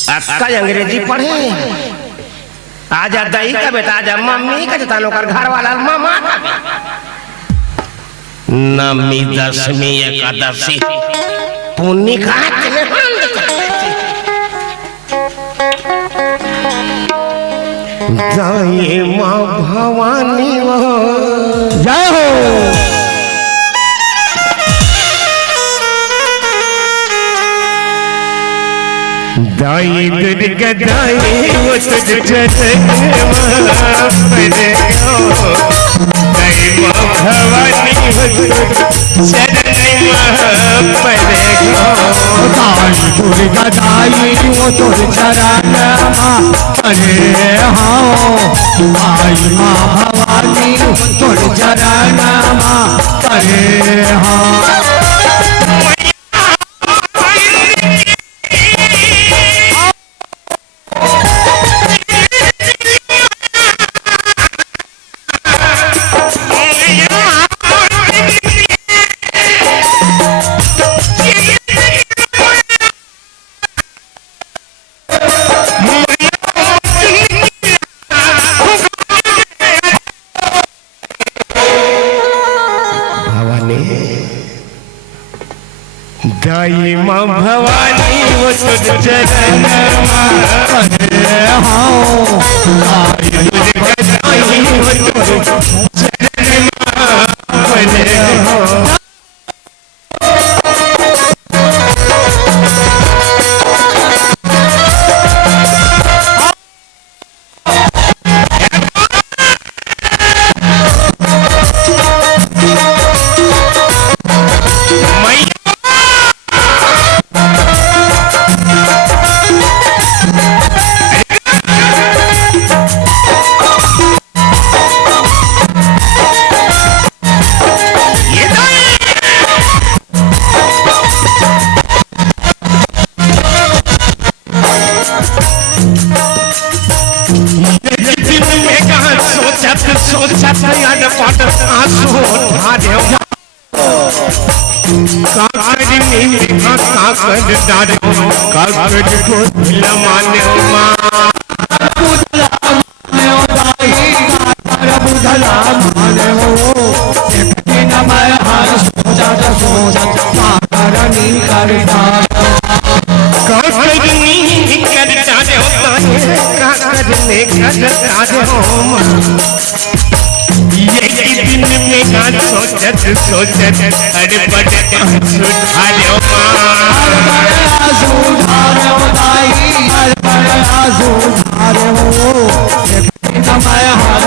आपका अंग्रेजी पढ़े आजा दाई का बेटा आजा मम्मी का जतानो कर घर वाला मामा नवमी दसवीं एकादशी पुण्य का दाई माँ भवानी वो जय हो दाई दुर्गा दाई वो तुझ चरण परे हो दाई माँ भवानी वो तुझ चरण परे हो दाई दुर्गा दाई वो तुझ चरण अरे हाँ दाई माँ भवानी तुझ चरण अरे हाँ दाई माँ भवानी वो तुझ चरण अरे हाँ दाई वो तुझ चरण परे हो सयान पट आंसू ढारे काकड़ी काकड़ डारे काकड़ को लमाने मां बुधला माने हो एक दिन मैं हर सोचा काकरनी करता काकड़नी करता रे काकड़ने करता रे ये दिन में गान सोचत अरे बड़े आंसू ढारे मैं हर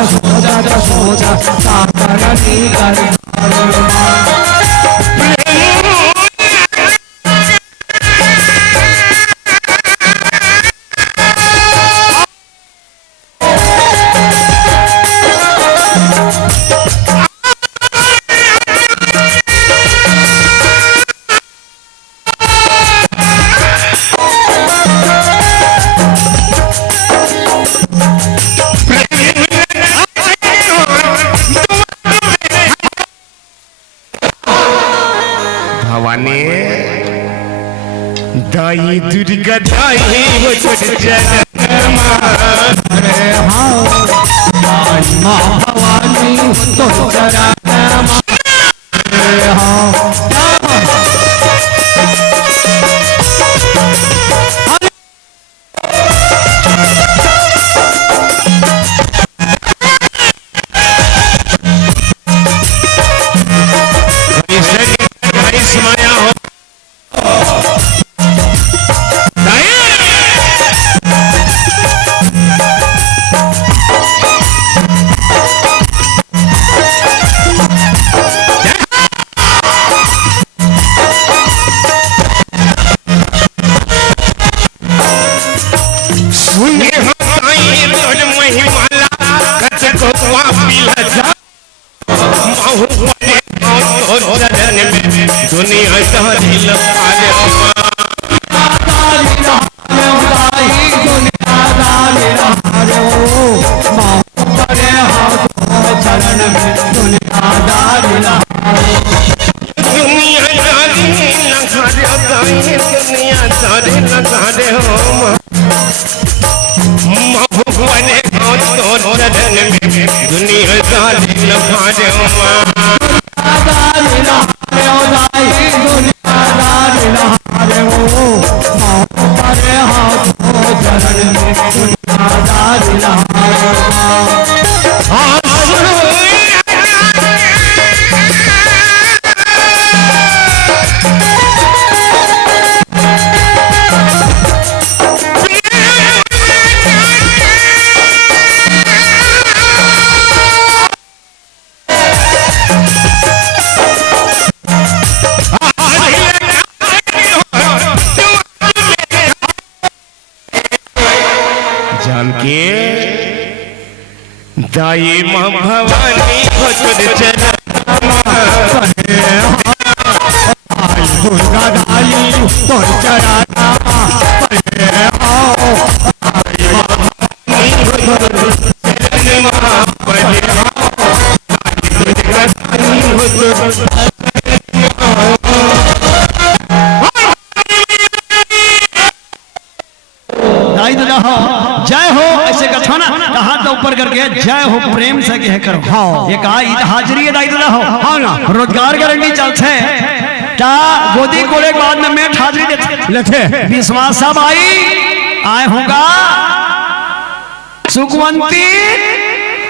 सोचा काकरनी करता दाई दुर्गा दाई वो जनमा रे हाँ दाई माँ भवानी तो चरण रे हाँ दुनिया दारी लखारे चरण में दुनिया दारी दुनिया दारी लखारे हो भगवान तो चरण में दुनिया दारी लखारे हो जानके दाई माँ भवानी हो चरण दुर्गा दाई तो चरण जय हो ऐसे कथा ना हाथ ऊपर करके जय हो प्रेम से कह करो हाँ ये कहा ईद हाजिरी है दाई हो हाँ ना रोजगार गारंटी चलते ता गोदी कोड़े के बाद में मैं हाजिरी लेते विश्वास सब आई आए होगा सुखवंती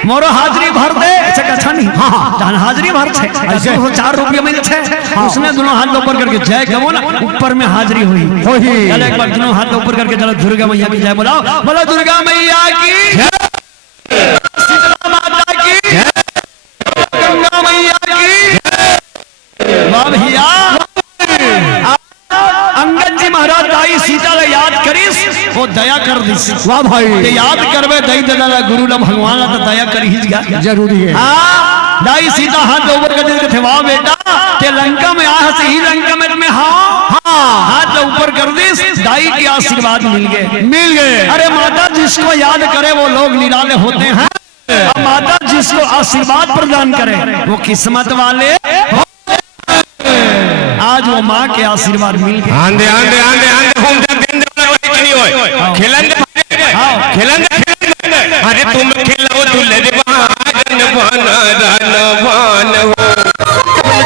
मोरो हाजिरी भर दे ऐसे कथा नहीं हाँ हाजिरी भर छे ऐसे 4 रुपये में छे उसने दोनों हाथ ऊपर करके जय कहो ना ऊपर में हाजिरी हुई चलो एक बार दोनों हाथ ऊपर करके चलो दुर्गा मैया की जय बोलाओ बोलो दुर्गा मैया की जय शीतला माता की जय गंगा मैया की वाह भैया अंगद जी महाराज दाई सीता ला याद करिस वो दया कर दिस वाह भाई ये याद करवे दई दला गुरु ला भगवान ला तो दया कर ही जरूरी है हां दाई सीता हाथ ऊपर कर के थे वाह बेटा ते लंका में आ सही लंका में हां हाथ ऊपर कर दिस दाई के आशीर्वाद मिल गए अरे माता जिसको याद करे वो लोग निराले होते हैं माता जिसको आशीर्वाद प्रदान करे वो किस्मत वाले हो। आज वो माँ के आशीर्वाद मिल गए। आंधे आंधे आंधे आंधे होम जब दिन दे वाले नहीं होए खेलन खेलन अरे तुम खेलो दुल्हे दीवान बन हो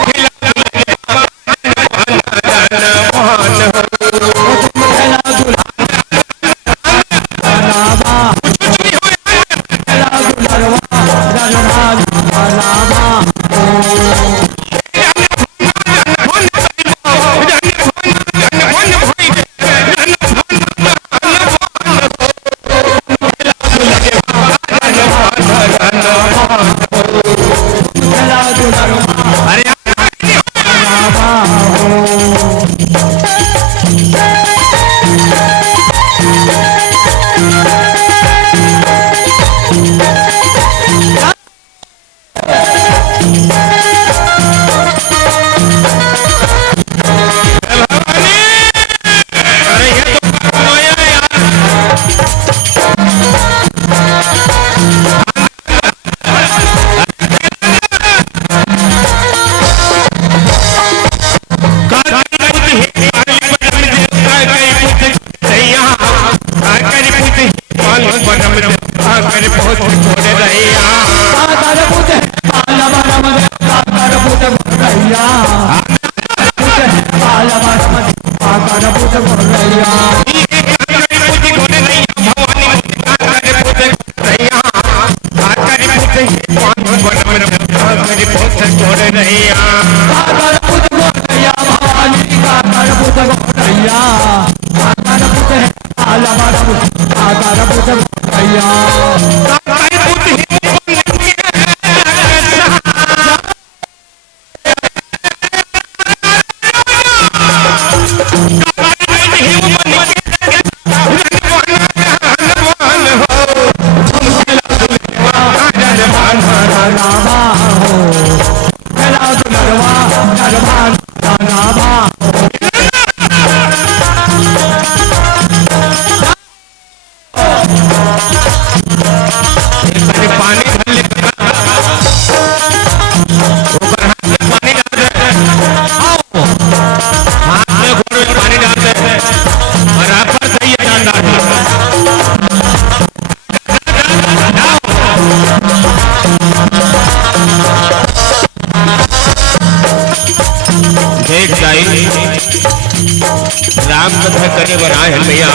राम कथा करे बनाए हैं भैया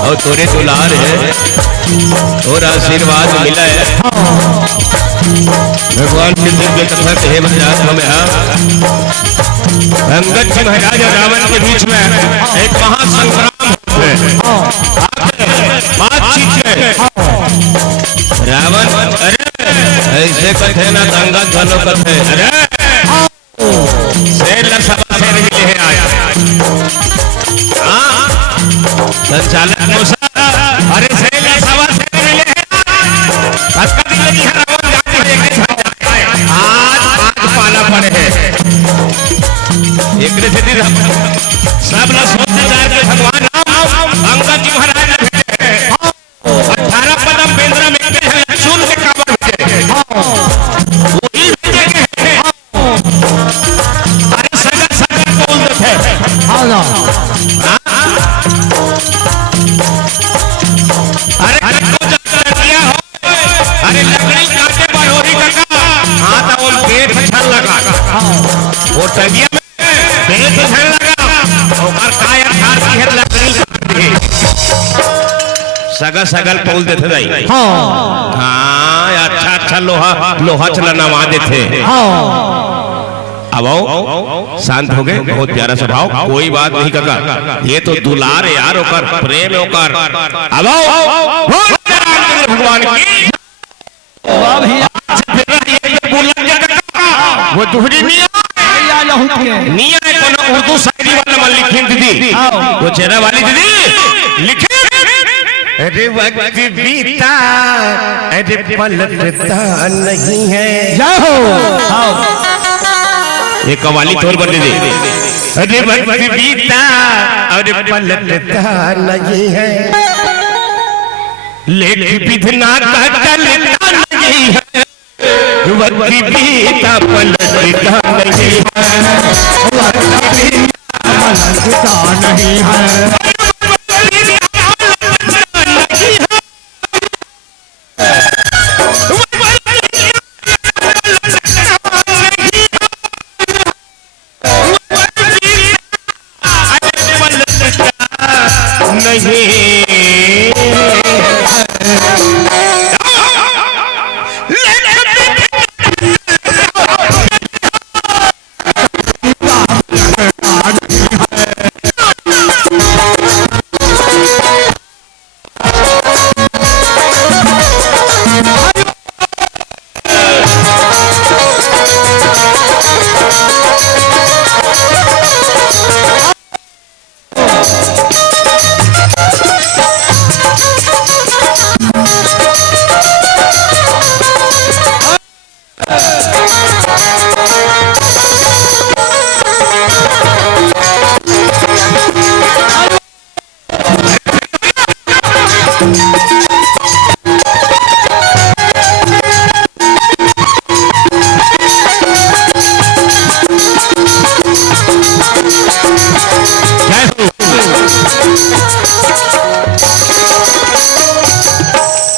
और थोड़े दुलार है और आशीर्वाद मिला है भगवान के दिव्य कथा कहे महाराज हमें अंगद जी महाराज और रावण के बीच में एक महासंग्राम रावण अरे ऐसे कथे ना दंगा धनो कथे अरे सभा से मिले हैं आया संचालक मूसा अरे सभा से मिले हैं आज पाला पड़े हैं एक सब लोग सोचते जाए भगवान अंगद जी महाराज 18 पदम बेंद्रा में सुन के काबा वो टंगिया में पेट झड़ लगा और काया खाती है लकड़ी सगा सगल पौल देते जाई हाँ अच्छा अच्छा लोहा चला नवा देते अब आओ शांत हो गए बहुत प्यारा स्वभाव कोई बात नहीं करता ये तो दुलार है यार ओकर प्रेम ओकर अब आओ भगवान की वो दुहरी निया कोनो उर्दू शायरी वाला मन लिखी दीदी वो चेहरा वाली दीदी लिखे अरे वक्त बीता अरे पलटता नहीं है जाओ ये कवाली तौर पर दीदी अरे वक्त बीता अरे पलटता नहीं है लेकिन विधना कटलता नहीं है, वक्की बीता पलटता नहीं है, वक्की बीता पलटता नहीं है।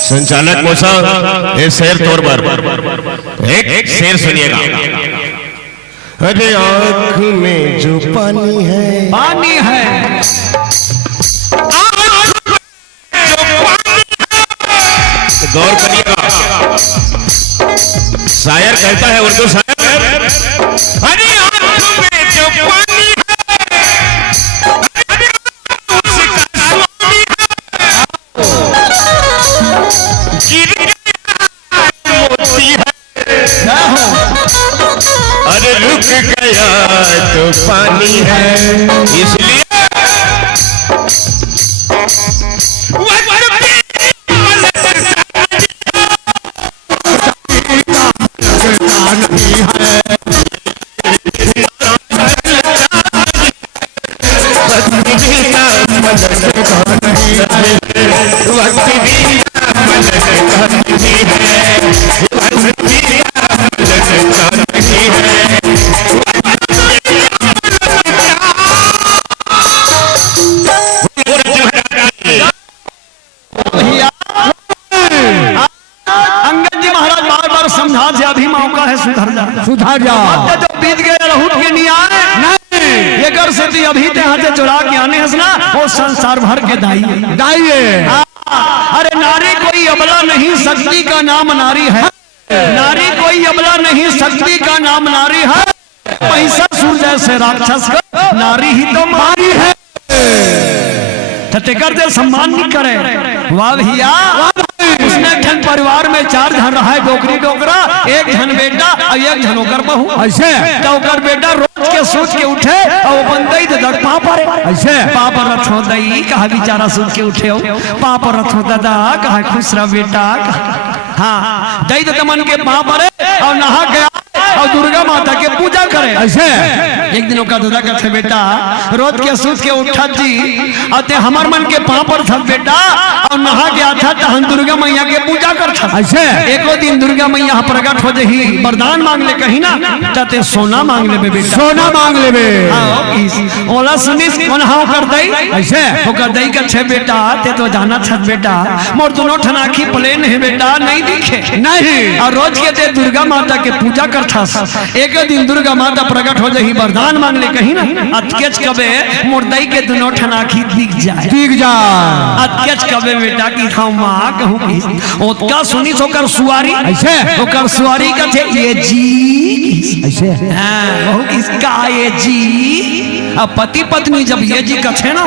संचालक मौसा ये शेर तौर पर एक शेर सुनिएगा। अरे आँख में जो पानी है, पानी है, गौर करिएगा। शायर कहता है, उर्दू शायर, अरे आँख में जो पानी है, अरे रुक गया तो पानी है, इसलिए सुधार जा। जब बीत गए रहूट के नहीं आए, ये कर से अभी ते हाथे चुरा के आने हंसना, वो संसार भर के दाई है। अरे नारी कोई अबला नहीं, शक्ति का नाम नारी है। नारी कोई अबला नहीं, शक्ति का नाम नारी है। महिषासुर जैसे राक्षस का नारी ही तो मारी है। तेकर दे सम्मान नहीं करे। वाह भैया, उसने धन परिवार में 4 जन रहा है, डोकरी डोकरा, 1 जन बेटा और 1 जन ओकर बहू। ऐसे तो ओकर बेटा रोज के सोच के उठे और बंदई दे दर पाप रे। ऐसे पाप रथ हो दई कहा बेचारा सोच के उठे हो, पाप रथ हो दादा कहा खुश रह बेटा। हाँ दई दे मन के पाप रे और नहा गया और दुर्गा माता के पूजा करे। ऐसे एक दिन ओका दादा कहते बेटा रोज के सोच के उठा जी अते हमर मन के पाप पर था बेटा और नहा गया था तो हम दुर्गा मैया के पूजा करता। ऐसे एको दिन दुर्गा मैया प्रकट हो जही, वरदान मांग ले कहीं ना तते सोना मांग ले बेटा, सोना मांग ले बे। हां ओला सुनिस कौन हां कर दई। ऐसे ओकर दई का छे बेटा ते तो जाना छ बेटा मोर दोनों ठनाखी प्लेन है बेटा नहीं दिखे नहीं, और रोज के ते दुर्गा माता के पूजा करता। एक दिन दुर्गा माता प्रकट हो जही, वरदान मांग ले कहीं ना अतकेच कबे मोर दई के दोनों ठनाखी दिख जाए अतकेच कबे बेटा की खाऊ मां कहूं की ओतका सुनी सोकर सुवारी। ऐसे ओकर सुवारी का थे ये जी। ऐसे हां बहु किसका ये जी। अब पति पत्नी जब ये जी का थे ना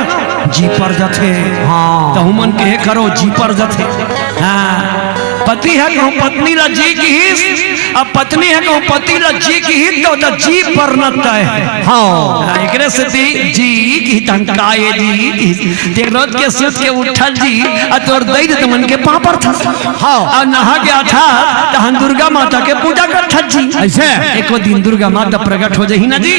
जी पर जथे। हां तो मन के करो जी पर जथे। हां पति है कहूं पत्नी ला जी की ही, अब पत्नी है कहूं पति ला जी की ही तो जी पर नता है। हां एकरे से जी की टंकाए जी देख रोज के सोच के उठल जी और तोर दई दे मन के पापर था। हां और नहा गया था तो हम दुर्गा माता के पूजा करता जी। ऐसे एको दिन दुर्गा माता प्रकट हो जही ना जी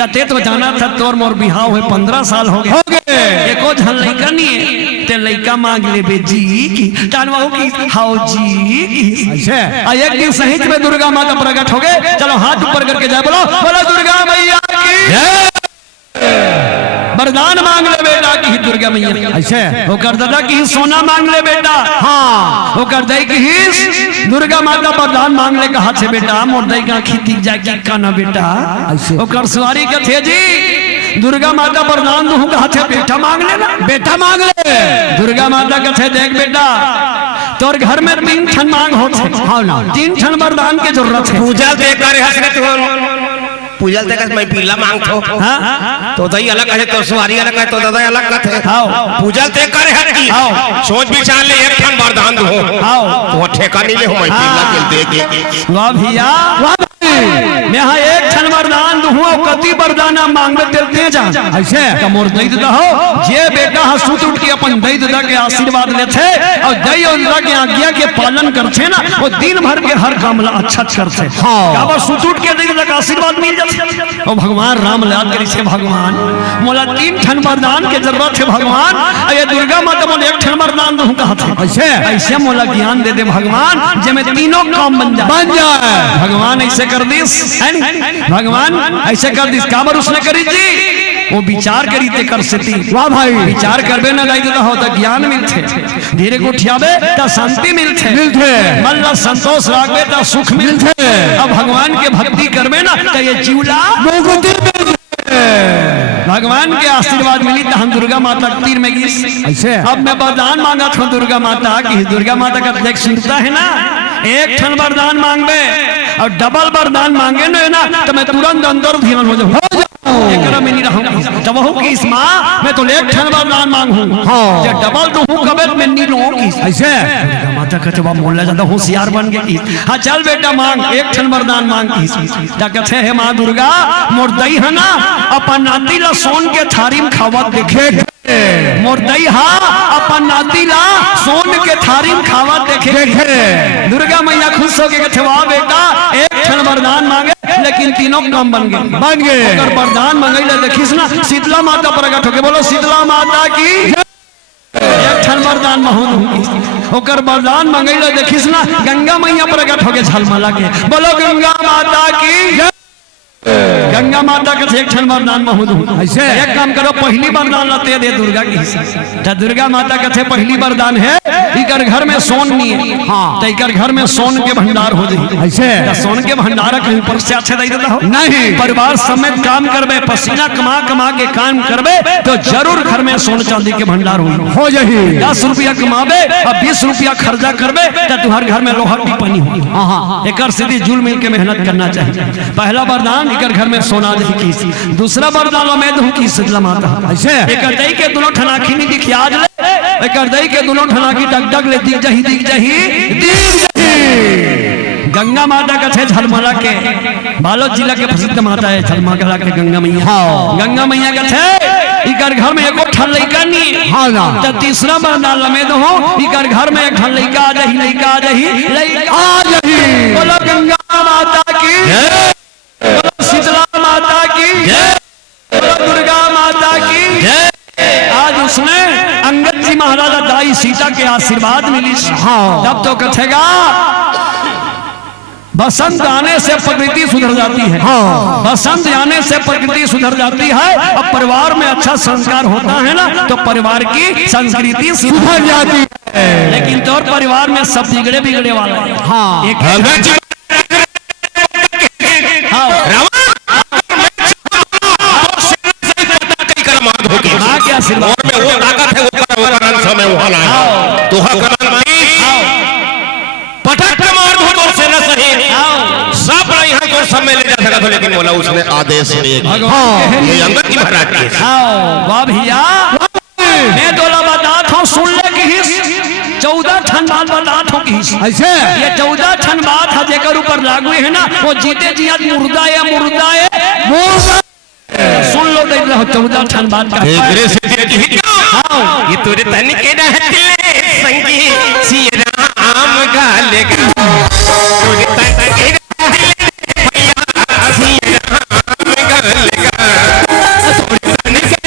तते तो जाना था तोर मोर बिहाव है 15 साल हो एको झन लइका नहीं ते लइका मांग लेबे जी की जानवाओ की हाउ जी की ऐसे आ एक दिन सहित में दुर्गा माता प्रकट हो गए। चलो हाथ ऊपर करके जाए बोलो बोलो दुर्गा मैया की वरदान मांग ले बेटा की दुर्गा मैया ऐसे होकर दादा की सोना मांग ले बेटा हाँ होकर दई की दुर्गा माता वरदान मांग ले कहा से बेटा मोर दई का खेती जाके काना बेटा ऐसे होकर सवारी के थे जी दुर्गा माता वरदान दूं कहा थे बेटा मांग लेना बेटा मांग ले। दुर्गा माता का थे देख बेटा तोर घर में 3 ठन मांग होते हाँ ना 3 ठन वरदान के जरूरत है। पूजा दे कर हसरत हो पूजल तक मैं पीला मांगतो हां तो दई अलग है तो सवारी अलग है तो दादा अलग है हां पूजल ते करे हटी हां सोच विचार ले एक ठन वरदान दो हां तो ठेका नहीं ले हो मैं पीला के दे के वाह भैया वाह मैं यहां एक ठन वरदान दूं और कति वरदान मांगबे देते जा ऐसे कमोर दई ददा हो जे बेटा हसूत उठ के अपन दई ददा के आशीर्वाद लेथे और दई और ददा के आज्ञा के पालन करथे ना वो दिन भर के हर काम ला अच्छा करथे हां अब सूत उठ के दई ददा का आशीर्वाद मिल जाथे। ओ भगवान राम याद करी से भगवान मोला 3 ठन वरदान के जरूरत है भगवान ये दुर्गा माता मोला एक ठन वरदान दूं कहा थे ऐसे ऐसे मोला ज्ञान दे दे भगवान जे में तीनों काम बन जाए भगवान ऐसे कर दिस है नहीं भगवान ऐसे कर दिस काबर उसने करी जी वो विचार करी ते कर सती वाह भाई विचार करबे ना गाई देता हो तो ज्ञान मिलथे धीरे को उठियाबे तो शांति मिलथे मन ला संतोष राखबे तो सुख मिलथे अब भगवान के भक्ति करबे ना तो ये जीवला मुक्ति भगवान के आशीर्वाद मिली तो हम दुर्गा माता तीर में गिस ऐसे अब मैं वरदान मांगा था दुर्गा माता की दुर्गा माता का देख सुनता है ना एक ठन वरदान मांगबे और डबल वरदान मांगे ना तो मैं तुरंत अंदर ध्यान हो जाऊं में नहीं रहूंगी जब हो कि माँ मैं तो एक ठन वरदान मांगू जब डबल तो हूँ कबे मैं नहीं रहूंगी ऐसे माता का जवाब बोलना ज्यादा होशियार बन गई हाँ चल बेटा मांग एक ठन वरदान मांग कहते है माँ दुर्गा मोर दई है ना अपन नाती ला सोन के थारी में खावा देखे मोर दई हा अपन नाती ला सोन के थारी में खावा देखे दुर्गा मैया खुश हो के वाह बेटा एक ठन वरदान मांगे लेकिन तीनों काम बन गए अगर वरदान मंगैला देखिस ना शीतला माता प्रकट होके बोलो शीतला माता की एक ठन वरदान महूद होकर वरदान मंगैला देखिस ना गंगा मैया प्रकट होके झलमला के बोलो गंगा माता की गंगा माता के एक ठन वरदान महूद ऐसे एक काम करो पहली वरदान लाते दे दुर्गा की दुर्गा माता के पहली वरदान है इकर घर में सोन नहीं है हाँ तो इकर घर में सोन के भंडार हो जाए ऐसे सोन के भंडार कहीं पर से अच्छे दे देता हो नहीं परिवार समेत काम करबे पसीना कमा कमा के काम करबे तो जरूर घर में सोन चांदी के भंडार हो जाए 10 रुपया कमाबे और 20 रुपया खर्चा करबे तो तुम्हारे घर में लोहा की पानी हो एकर सीधी जुल मिल के मेहनत करना चाहिए। पहला वरदान इकर घर में सोना दही की दूसरा वरदान मैं दूं की शीतला माता ऐसे एकर दई के दोनों ठनाखी नहीं दिखी आज ले एकर दई के दोनों ठनाखी डग ले दिख जही गंगा माता का थे झलमला के बालोद जिला के प्रसिद्ध माता है झलमला के गंगा मैया गंगा मैया का थे इकर घर में एको ठन लइका नहीं हां ना तो तीसरा वरदान लमे दो इकर घर में एक ठन लइका आ जही बोलो गंगा माता की शीतला माता की बोलो दुर्गा माता की आज उसने अंगद जी महाराजा दाई सीता के आशीर्वाद मिली तब तो कथेगा बसंत आने से प्रकृति सुधर जाती है बसंत आने से प्रकृति सुधर जाती है और परिवार में अच्छा संस्कार होता है ना तो परिवार की संस्कृति सुधर जाती है लेकिन तौर परिवार में सब बिगड़े वाला है हाँ और में वो ताकत है वो करन समय वो हला तो करन पटक मार दो तो से न सही सब यहां को सब में ले जा सका था लेकिन बोला उसने आदेश दिया ये अंगद जी महाराज के वाह भैया मैं दोला बात हूं सुन ले कि 14 ठन बात बतात हो की ऐसे ये 14 ठन बात है जेकर ऊपर लागू है ना वो जीते जी आज मुर्दा है सुन लो देख लो 14 ठन बात का ये तोरे तन के रहते संगी श्री राम गालेगा तोरे तन के श्री राम गालेगा तोरे तन के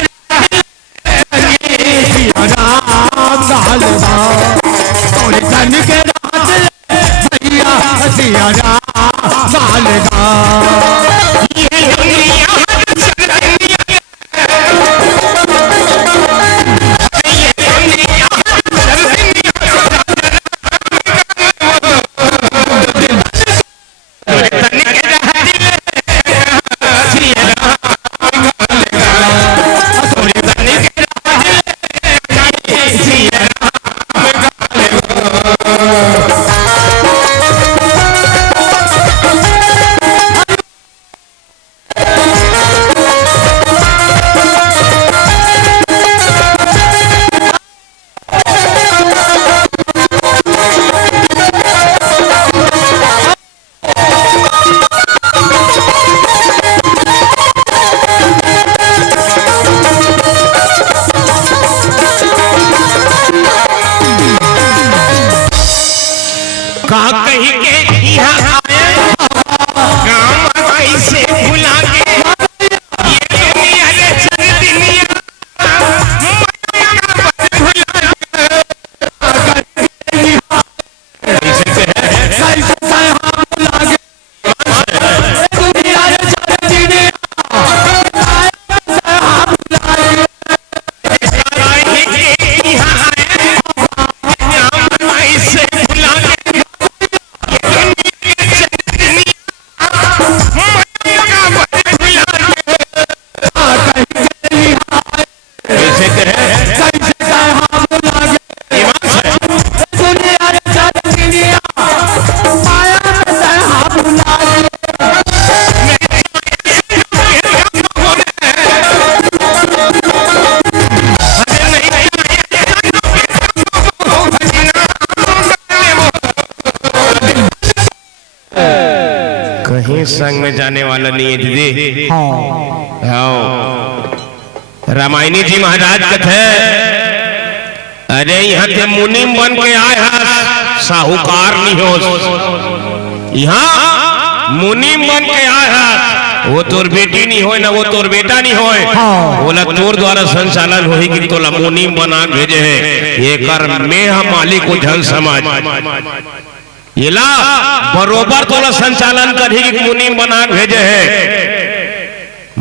संग में जाने वाला नहीं है दीदी। हाँ रामायणी जी महाराज कथे अरे यहाँ के मुनि बन के आए हैं साहूकार नहीं हो, यहाँ मुनि बन के आए हैं, वो तोर बेटी नहीं हो ना वो तोर बेटा नहीं हो, बोला तोर द्वारा संचालन होई कि तोला मुनि बना भेजे है, ये कर में हम मालिक को जन समाज ये ला बरोबर तोला संचालन करी कि मुनि बना भेजे है,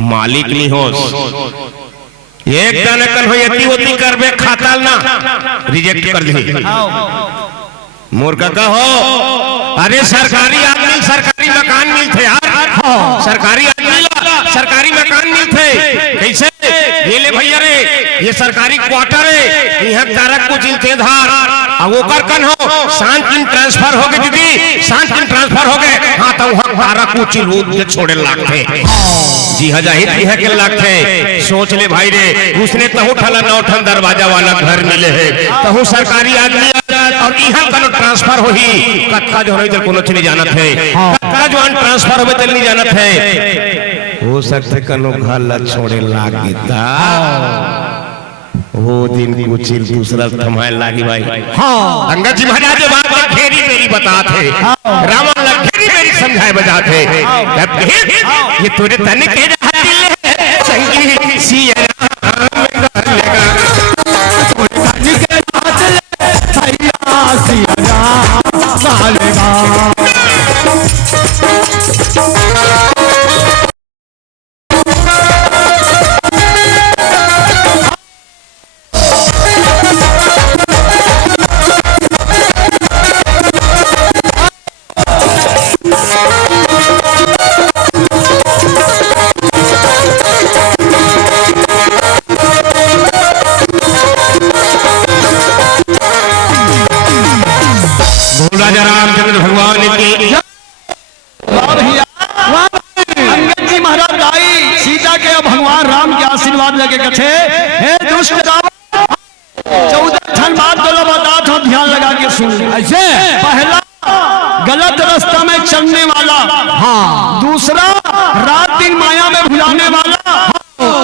मालिक नहीं हो एक दाने कल हो यति होती करबे खाता ना रिजेक्ट कर दी मूर्ख का हो। अरे सरकारी आदमी सरकारी मकान मिलते यार, सरकारी आदमी सरकारी मकान मिलते कैसे ये ले भैया रे ये सरकारी क्वार्टर है यहाँ तारक को चिलते धार अब वो कर कन हो शांत दिन ट्रांसफर हो गए दीदी, शांत दिन ट्रांसफर हो गए, हाँ तो वहाँ तारक को चिल छोड़े लागते जी हाँ जाहिर है के लागते। सोच ले भाई रे उसने तहु ठला नौठन दरवाजा वाला घर मिले है तहु सरकारी आदमी और यहाँ का ट्रांसफर हो ही कत्का जो है कोनो चली जानत है, कत्का जो ट्रांसफर हो चल नहीं जानत है, हो सकते कनो घर ला छोड़े लागेता वो दिन कुचिल दूसरा थमाए लागी भाई। हाँ अंगद जी महाराज जो बात घेरी मेरी बताते रावण लग घेरी मेरी समझाए बजाते ये तुझे तने के सही सिया राजा रामचंद्र भगवान की अंगद जी महाराज आई सीता के भगवान राम के आशीर्वाद लगे कथे हे दुष्ट रावण 14 क्षण बाद बोलो बता हो ध्यान लगा के सुन ऐसे पहला गलत रास्ता में चलने वाला, हाँ दूसरा रात दिन माया में भुलाने वाला,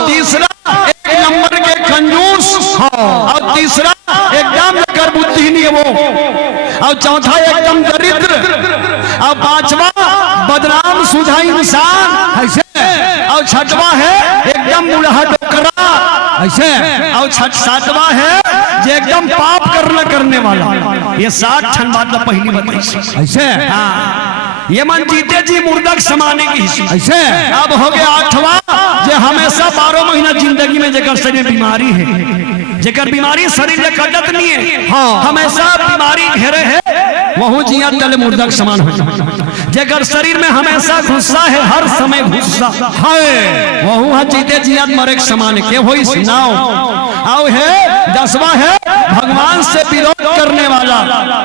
तीसरा एक नंबर के कंजूस, और तीसरा एकदम कर बुद्धि नहीं है वो, और चौथा एकदम दरिद्र, और पांचवा बदनाम सुधा इंसान ऐसे, और छठवा है एकदम बुढ़ा डोकरा ऐसे, और सातवा है जो एकदम पाप करने वाला। ये 60 क्षण बाद पहली बताई ऐसे। हाँ ये मन जीते जी मुर्दक समाने की ऐसे। अब हो गया 8वां जो हमेशा 12 महीना जिंदगी में जेकर शरीर बीमारी है, जेकर बीमारी शरीर में कटत नहीं है, हाँ हमेशा बीमारी घेरे है वह जिया तले मुर्दक समान हो, जेकर शरीर में हमेशा गुस्सा है हर समय गुस्सा है वह जीते जिया मरे के समान के होई सुनाओ। आओ है 10वां है भगवान से विरोध करने वाला,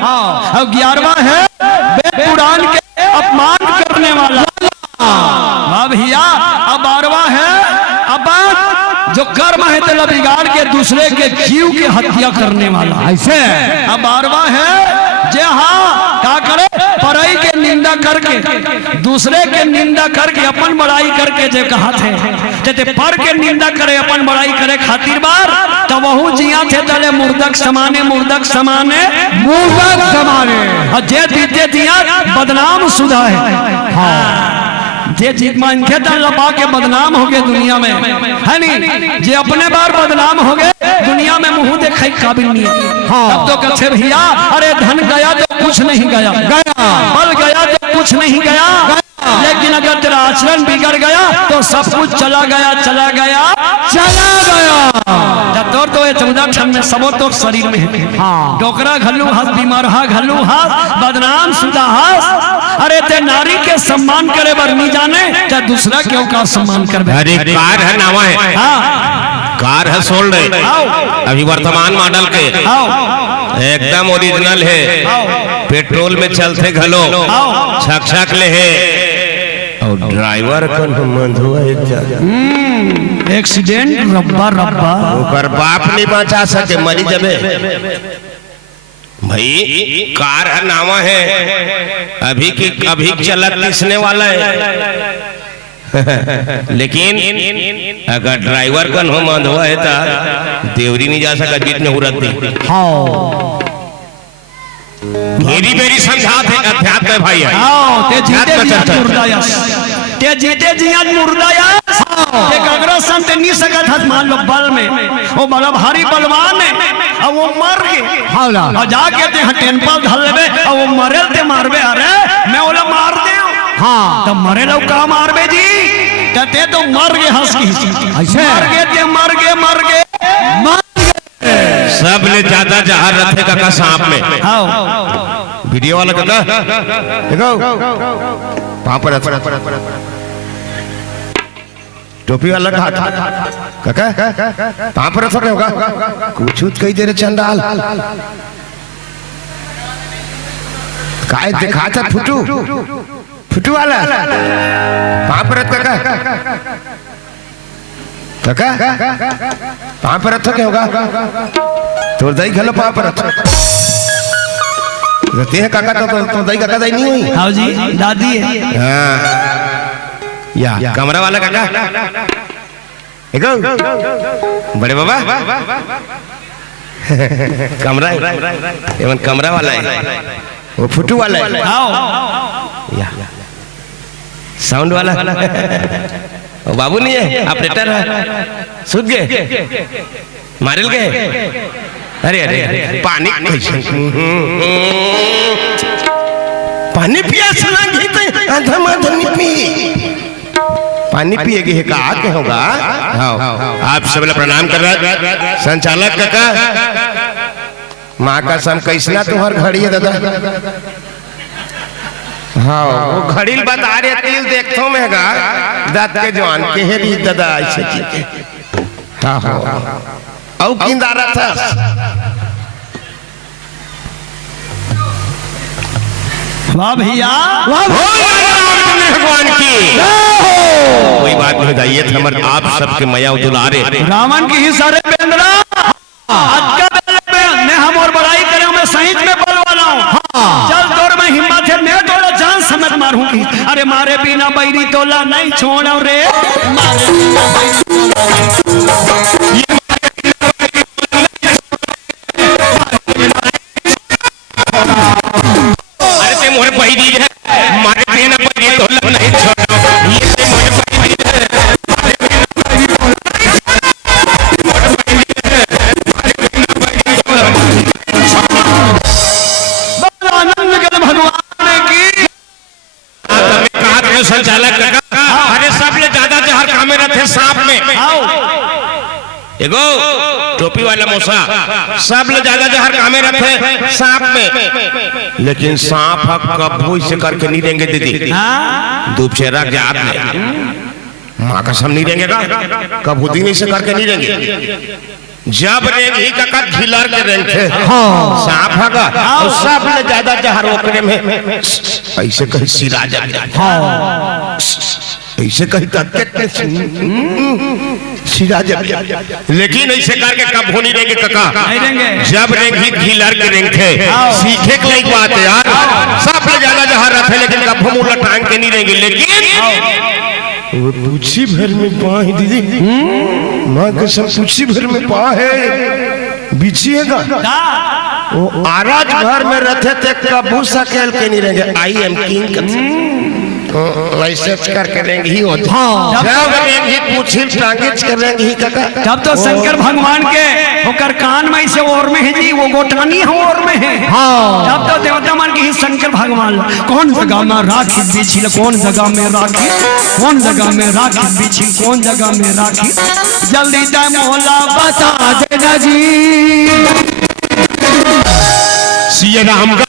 हाँ और 11वां है वेद पुराण के अपमान करने वाला, अब भैया अब 12वां है अब जो कर्म है तेला बिगाड़ के दूसरे के जीव की हत्या करने वाला ऐसे। अब 12वां है जे हाँ क्या करे पराई के निंदा करके दूसरे के निंदा करके अपन बड़ाई करके जे कहा थे ते पर के निंदा करे अपन बड़ाई करे खातिर बार तो वहु जिया थे तले मुर्दक समाने मुर्दक समाने मुर्दक समाने, और जे दीते दिया बदनाम सुधा है, हाँ जे जीत मान के लपा के बदनाम हो गए दुनिया में है नहीं, जे अपने बार बदनाम हो गए दुनिया में मुंह देखे काबिल नहीं है। हाँ अब तो कच्छे भैया अरे धन गया तो कुछ नहीं गया, बल गया तो कुछ नहीं गया, लेकिन अगर तेरा आचरण बिगड़ गया तो सब कुछ चला गया चला गया चला गया। तोर तो 14 क्षण में सबो तो शरीर में है, हाँ डोकरा घल्लू हाथ बीमार हा घल्लू हाथ बदनाम सुधा हाथ। अरे ते नारी के सम्मान करे बर नहीं जाने तो दूसरा क्यों का सम्मान कर। अरे कार है नावा है, हाँ कार है सोल्ड है अभी वर्तमान मॉडल के एकदम ओरिजिनल है, पेट्रोल में चलते घलो छक छक ले है और ड्राइवर का मंधुआ एक्सीडेंट रब्बा रब्बा ओकर बाप नहीं बचा सके मरी जबे भाई कार नामा है अभी चलत तीसने वाला है लेकिन अगर ड्राइवर का नो मंद हुआ है तो देवरी नहीं जा सका बीच में उड़त दी। मेरी मेरी समझात है अध्यात्म है भाई। ते जीते जी आज मुर्दायास ते गगरा संत नहीं सकत हत मान लो बल में वो बड़ा भारी बलवान है अब वो मर गए और जाके ते टेम्पल धल लेबे और वो मरे ते मारबे अरे मैं ओला मार दे हां तो मरे लो का मारबे जी ते तो मर गए हंस की ऐसे मर गए सब ले ज्यादा जहां रथे का सांप में। वीडियो वाला काका देखो वहां पर टोपी वाला काका वहां पर होगा कुछ कही दे रहे चंडाल काय दिखा था फुटू वाला वहां पर काका वहां पर क्या होगा तो दही खलो वहां पर रहते हैं काका तो दही काका दही नहीं हुई। हाँ जी दादी है। हाँ या कमरा वाला काका देखो बड़े बाबा कमरा एवं कमरा वाला है वो फुटू वाला है या साउंड वाला वो बाबू नहीं है ऑपरेटर है सुध गए मारिल गए अरे पानी पानी पियास लगी तो पानी पिएगी है का के होगा। आप सब प्रणाम कर रहा संचालक काका माँ का सम कैसना तुम्हार घड़ी है दादा। हाँ वो घड़ी बता रहे तिल देखतो में गा दांत के जवान के हेरी दादा ऐसे की हाँ हाँ औ किंदारा था वाह भैया भगवान की कोई बात नहीं बताइए हमारे आप सबके मया दुलारे रावण की ही सारे बेंद्रा आज का ने हम और बड़ाई करें मैं सही में बल वाला हूं चल दौड़ में हिम्मत है मैं तोड़ा जान समझ मारूंगी अरे मारे बिना बैरी तोला नहीं छोड़ो रे मारे बिना बैरी अरे ते मोरे बैरी है मारे बिना बैरी तोला नहीं छोड़ो ये ते मोरे बैरी है संचालक अरे सब ले ज्यादा जहर कामे रहते सांप में एगो टोपी वाला मौसा सब ले ज्यादा जहर कामे रहते सांप में लेकिन सांप कबू से करके नहीं देंगे दीदी दुपचेरा के हाथ में माँ कसम नहीं देंगे का कबू दिन से करके नहीं देंगे जब रेंग ही का खिलर के रेंग थे सांप भागा और सब ले ज्यादा जहर ओकरे में ऐसे कहीं सिरा जब ऐसे कहीं सिरा जब लेकिन ऐसे करके कब हो नहीं देंगे काका जब रेंग ही खिलर के रेंग थे सीखे के लायक बात है यार सब ले ज्यादा जहर रहते लेकिन कब हो मुला टांग के नहीं देंगे लेकिन वो पूछी भर में पा है दीदी माँ कसम पूछी भर में पा है बिछिएगा वो आराज घर में रहते थे कबू सकेल के नहीं रहेंगे आई एम किंग ऐसे करके रहेंगे ही होते जब रहेंगे पूछी टांगिच कर रहेंगे ही काका तब तो शंकर भगवान के होकर कान में से और में है जी वो गोटानी है और में है तब तो देवता मान के ही शंकर भगवान कौन जगह में राखी बिछी कौन जगह में राखी बिछी कौन जगह में राखी जल्दी दे मोहल्ला बता देना जी सिया राम का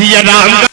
सिया राम का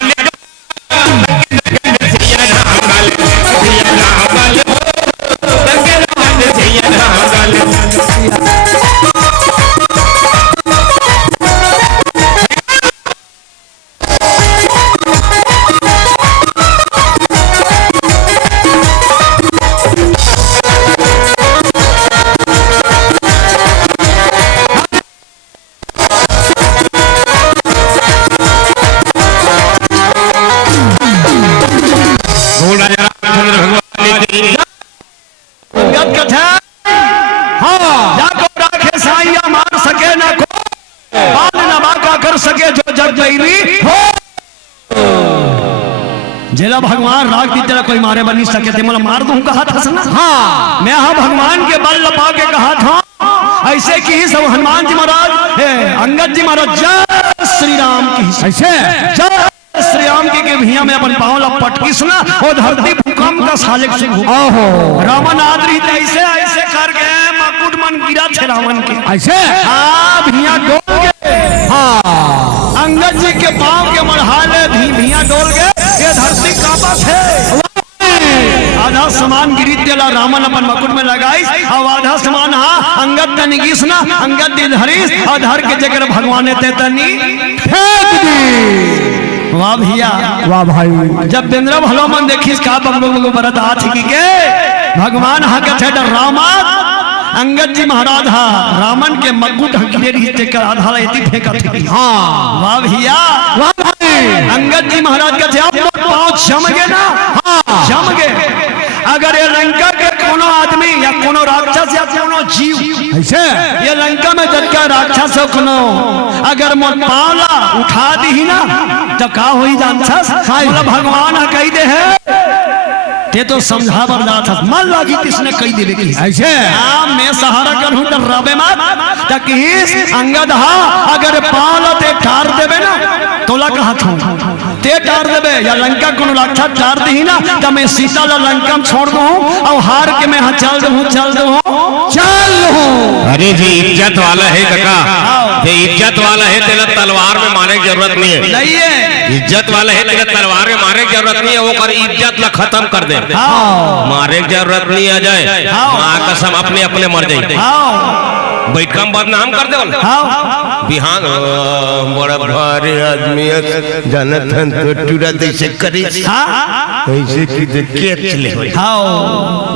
जेला भगवान राग दी तेरा कोई मारे बनी सके थे मतलब मार दूं कहा था ना। हाँ मैं हाँ भगवान के बल लपा के कहा था ऐसे की ही सब हनुमान जी महाराज अंगद जी महाराज जय श्री राम की ऐसे जय श्री राम के भैया में अपन पाँव लपट की सुना और धरती भूकंप का सालिक से रावण आदरी ऐसे ऐसे कर गए मकुट मन गिरा थे रावण के ऐसे। हाँ भैया डोल गए। हाँ अंगद जी के पाँव के मरहाले भैया डोल गए ये धरती कांपा थे। आधा सामान गिरी तेला रावण अपन मकुट में लगाई और आधा सामान हाँ अंगद तनी गिसना अंगद दी धरीस और धर के जगह भगवान ते तनी फेंक दी। वाह भैया वाह भाई जब बिंद्र भलो मन देखिस का बगलो बरत हाथ की के भगवान हा के थे रामा अंगद जी महाराज हा रावण के मकुट हकीरे रिश्ते कर आधा लेती फेंका थी। हाँ वाह भैया वाह भाई अंगद जी महाराज का जब पांव जम गए ना। हाँ जम गए अगर ये लंका के कोनो आदमी या कोनो राक्षस या कोनो जीव ऐसे ये लंका में जब क्या राक्षस हो कोनो अगर मोर पावला उठा दी ना तो का होई जानता भगवान कही दे है ते तो समझा बरदा था मन लागी किसने कही देवे की ऐसे। हाँ मैं सहारा करूं तो रबे मत तक अंगद हा अगर पावला ते ठार देवे ना तोला कहा था ते टार देवे या लंका को राक्षस टार दी ना तो मैं सीता ला लंका में छोड़ दूं और हार के मैं चल दूं। अरे जी इज्जत वाला है काका ये इज्जत वाला है तेरा तलवार में मारने की जरूरत नहीं है। इज्जत वाला है तेरा तलवार में मारने की जरूरत नहीं है वो कर इज्जत ला खत्म कर दे मारे की जरूरत नहीं आ जाए माँ कसम अपने अपने मर जाए बैठ कम बदनाम कर दे बिहान बड़ा भारी आदमी जनथन तो टूरा जैसे करी ऐसे की देखे चले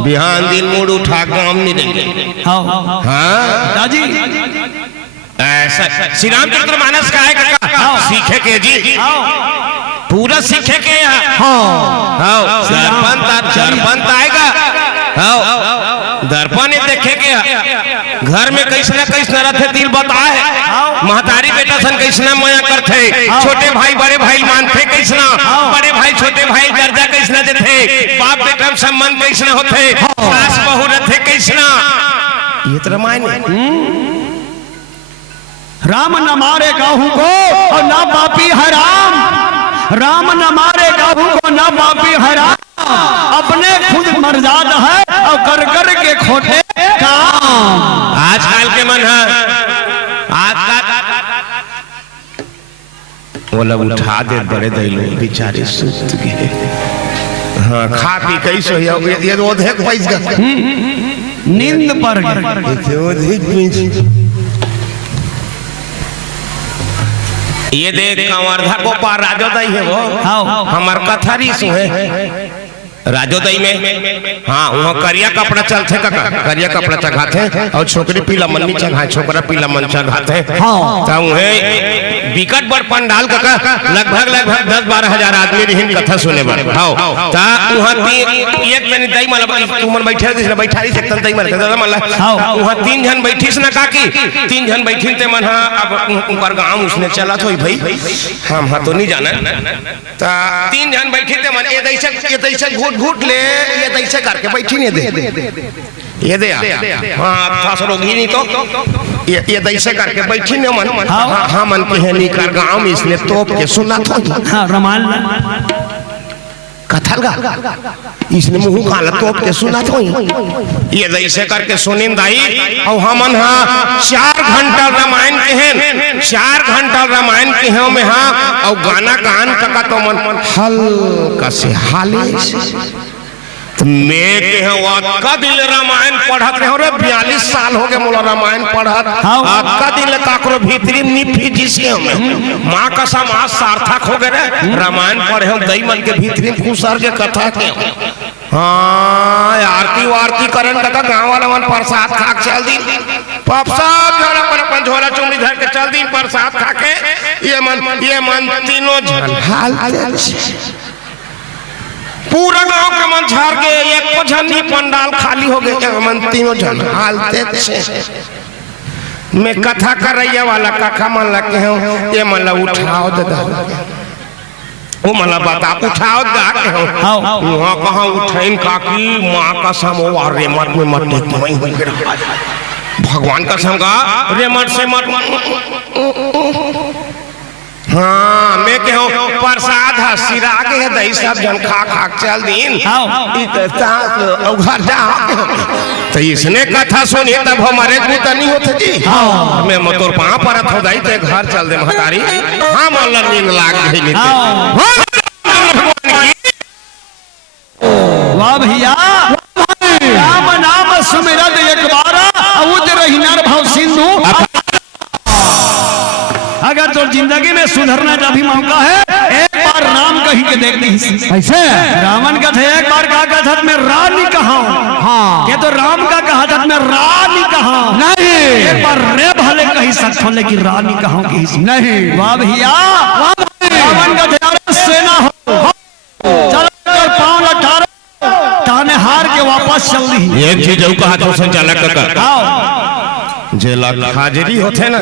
बिहान दिन मूड उठा काम नहीं देंगे। हाँ दादी ऐसा श्री रामचंद्र मानस का है काका सीखे के जी पूरा सीखे के दर्पण आएगा दर्पण देखे के घर में कैसना कैसना रथे दिल बताए महतारी बेटा सन कैसना मया करते छोटे भाई बड़े भाई मानते कैसना बड़े भाई छोटे भाई दर्जा कैसना देते बाप बेटा संबंध कैसना होते सास बहू रथे कैसना ये तो रामायण राम न मारे काहू को और ना पापी है राम न मारे काहू को ना पापी है राम अपने खुद मर्याद है और कर कर के खोटे काम। आजकल के मन है वो लोग उठा दे बड़े दैलो बेचारे सुस्त गए। हाँ खा पी कैसे ये ओधे पैस नींद पर गए ये देख कंवर्धा को पार राजोदय है वो हमार कथारी सु है राजोदय में। हाँ वहाँ करिया कपड़ा चलते काका करिया कपड़ा चढ़ाते और छोकरी पीला मन्नी चढ़ाए छोकरा पीला मन चढ़ाते विकट बड़ पंडाल काका लगभग 10-12 हजार आदमी रही कथा सुने बर एक महीने दई मतलब तुमन बैठे बैठारी से दई मर वहाँ 3 जन बैठीस ना काकी 3 जन बैठी ते मन अब ऊपर गांव उसने चला तो भाई हम हाँ तो नहीं जाना 3 जन बैठी थे मन ये दैसे घूट ले ये दैसे करके बैठी नहीं दे ये दे हाँ था सरोगी नहीं तो ये दैसे करके बैठी नहीं मन हाँ मन के है नहीं कर गाँव में इसने तोप के सुना था रमान कथल गा इसने मुंह काला तोप के सुना था ये दैसे करके सुनिन दाई और हमन हाँ 4 घंटा रामायण के हैं 4 घंटा रामायण के हैं में हाँ और गाना गान का तो मन हल्का से हाले मैं के का दिल रामायण पढ़त रहे रे 42 साल हो गए मोला रामायण पढ़त आपका दिल काकरो भीतरी निफी जिसे हमें माँ का समाज सार्थक हो गए रामायण पढ़े हम दई मन के भीतरी फूसर के कथा के हाँ आरती वारती करन का गांव वाला मन प्रसाद खा के चल दी पाप सब जन अपन झोला चुमड़ी धर के चल दी प्रसाद खा के ये मन तीनों जन हाल पूरा गांव के मन झाड़ के एक को झंडी पंडाल खाली हो गए मन तीनों जन हालते मैं कथा कर रही वाला काका मन लगे हूँ ये मन उठाओ दादा वो मला बता उठाओ गा के हो वहां कहां उठाइन काकी मां का समोवा रेमट में मत देख मैं हो के भगवान का संगा रेमट से मत हाँ मैं कहो प्रसाद है सिरा के है दही सब जन खा खा चल दिन घर जा तो इसने कथा सुनी तब हमारे तो नहीं होते जी मैं मतोर पाँव परत हो जाई ते घर चल दे महतारी हाँ मन नींद लाग गई वाह भैया राम नाम सुमिरत एक बार उतर हिनर भाव सिंधु अगर तो जिंदगी में सुधरना का भी मौका है एक बार राम कहीं के देख नहीं ऐसे रावण का था एक बार कहा था मैं रानी कहा हाँ ये तो राम का कहा था मैं रानी कहा नहीं एक बार रे भले कहीं सकते लेकिन रानी कहा नहीं वाह भैया रावण का था सेना हो चलो पाँव लटा ताने हार के वापस चल रही एक चीज कहा था संचालक का जेला हाजिरी होते ना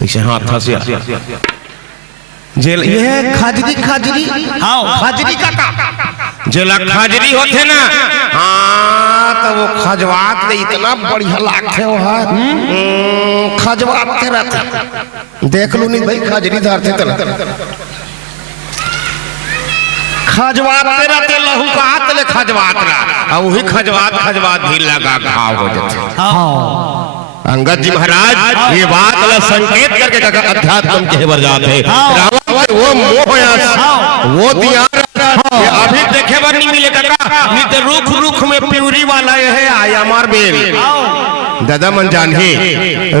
कैसे हाथ फंसे जेल ये खाजरी खाजरी हाँ खाजरी का जेला खाजरी होते ना हाँ तो वो खजवात ले इतना बढ़िया लागते हो खजवात रहते देख लो नहीं भाई खाजरी धारते खजवात रहते लहू का हाथ ले खजवात रहा वही खजवात भी लगा घाव हो जाते अंगद जी महाराज ये बात संकेत करके अध्यात्म के बर जाते रावण वो मोह वो दिया अभी देखे बर नहीं मिले काका नहीं तो रुख रुख में प्यूरी वाला है आया मार बेल दादा मन जान ही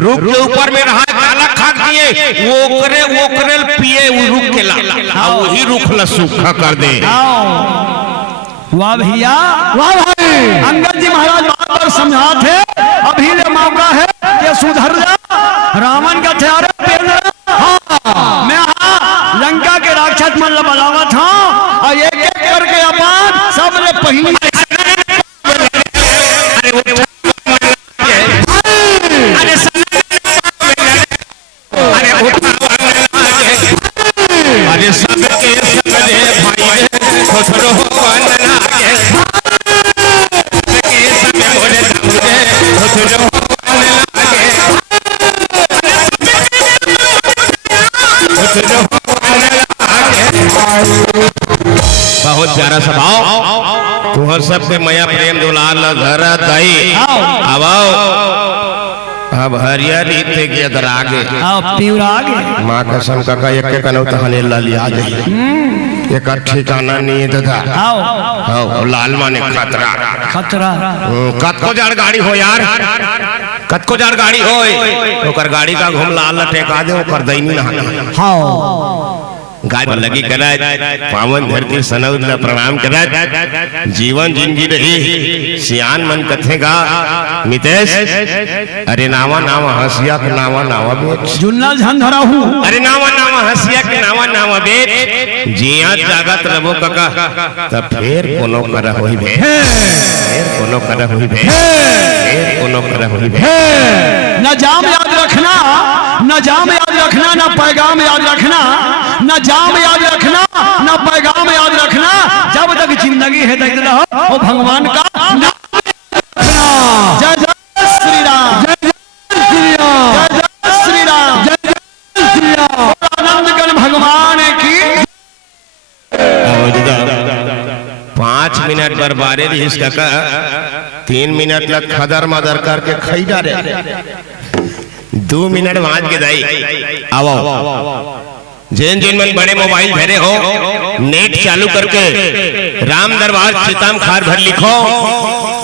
रुख के ऊपर में रहा काला खाक दिए वो करे पिए वो रुख के ला वही रुख न सूखा कर दे वाह भैया वाह भाई अंगद जी महाराज बात पर समझाते अभी ले मौका है ये सुधर जा रावण का हथियार हाँ मैं हाँ लंका के राक्षस मन बलावा था और एक एक करके अपन सब ने पहली अरे सबके समझे भाई बहुत प्यारा स्वभाव तुहर सबसे मया प्रेम दुलाल घर दई अब हरिया रीते के अदर आगे प्यूर आगे माँ कसम का एक कनौ तहने लाली आ गई एक ठिकाना नहीं दादा हाँ लाल माने खतरा खतरा कत को जार गाड़ी हो यार कत को जार गाड़ी हो ओकर गाड़ी का घूम लाल टेका दे ओकर दैनी ना हाँ गाय पर लगी करा पावन धरती सनौद न प्रणाम करा जीवन जिंदगी रही सियान मन कथेगा मितेश अरे नावा हंसिया के नावा बेच जुन्ना झन धरा हूँ अरे नावा हंसिया के नावा बेच जिया जागत रबो कका तब फिर कोनो करा होई भे फिर कोनो करा होई भे फिर कोनो करा होई भे न जाम याद रखना न जाम याद रखना न पैगाम याद रखना न जाम याद रखना न पैगाम याद रखना जब तक जिंदगी है देख रहो वो भगवान का नाम रखना जय जय श्री राम जय जय श्री राम जय जय श्री राम जय जय श्री राम आनंद गण भगवान की 5 मिनट बर्बादे रही काका 3 मिनट लग खदर मदर करके खाई जा रहे 2 मिनट बांध के दाई आओ जिन मन बड़े मोबाइल धरे हो नेट चालू करके राम दरबार चिताम खार भर लिखो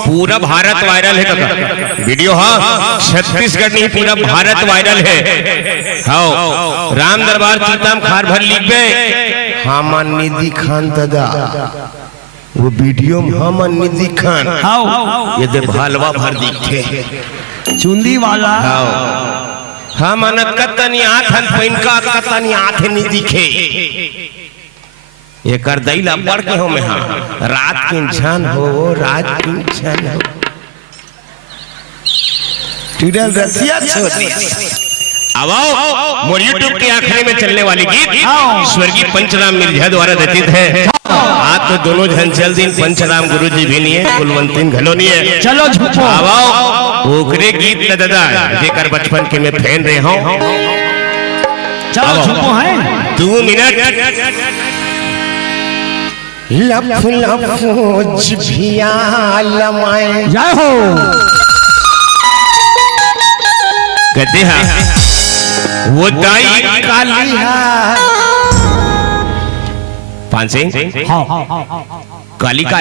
पूरा भारत वायरल है काका वीडियो हाँ छत्तीसगढ़ नहीं पूरा भारत वायरल है हाँ राम दरबार चिताम खार भर लिख गए हम निधि खान दादा वो वीडियो में हम निधि खान ये दे भालवा भर दिखे चुंदी वाला हम कतनी आथन पैनका कतनी आथ नहीं दिखे ये कर दैला पढ़ के हो में हाँ रात की इंसान हो रात की इंसान हो टूडल रसिया छोटी अब आओ मोर यूट्यूब के आखिरी में चलने वाली गीत स्वर्गीय पंचराम मिर्जा द्वारा रचित है। आज तो दोनों जन चल दिन पंचराम गुरु जी भी नहीं है, कुलवंतीन घलो नहीं है। चलो झूठो अब आओ ओकरे गीत न दादा जेकर बचपन के मैं फैन रहे हूं। चलो झूठो है 2 मिनट लफ लफ जिभिया लमाए जय हो कहते हैं वो दाई काली पान सिंह काली का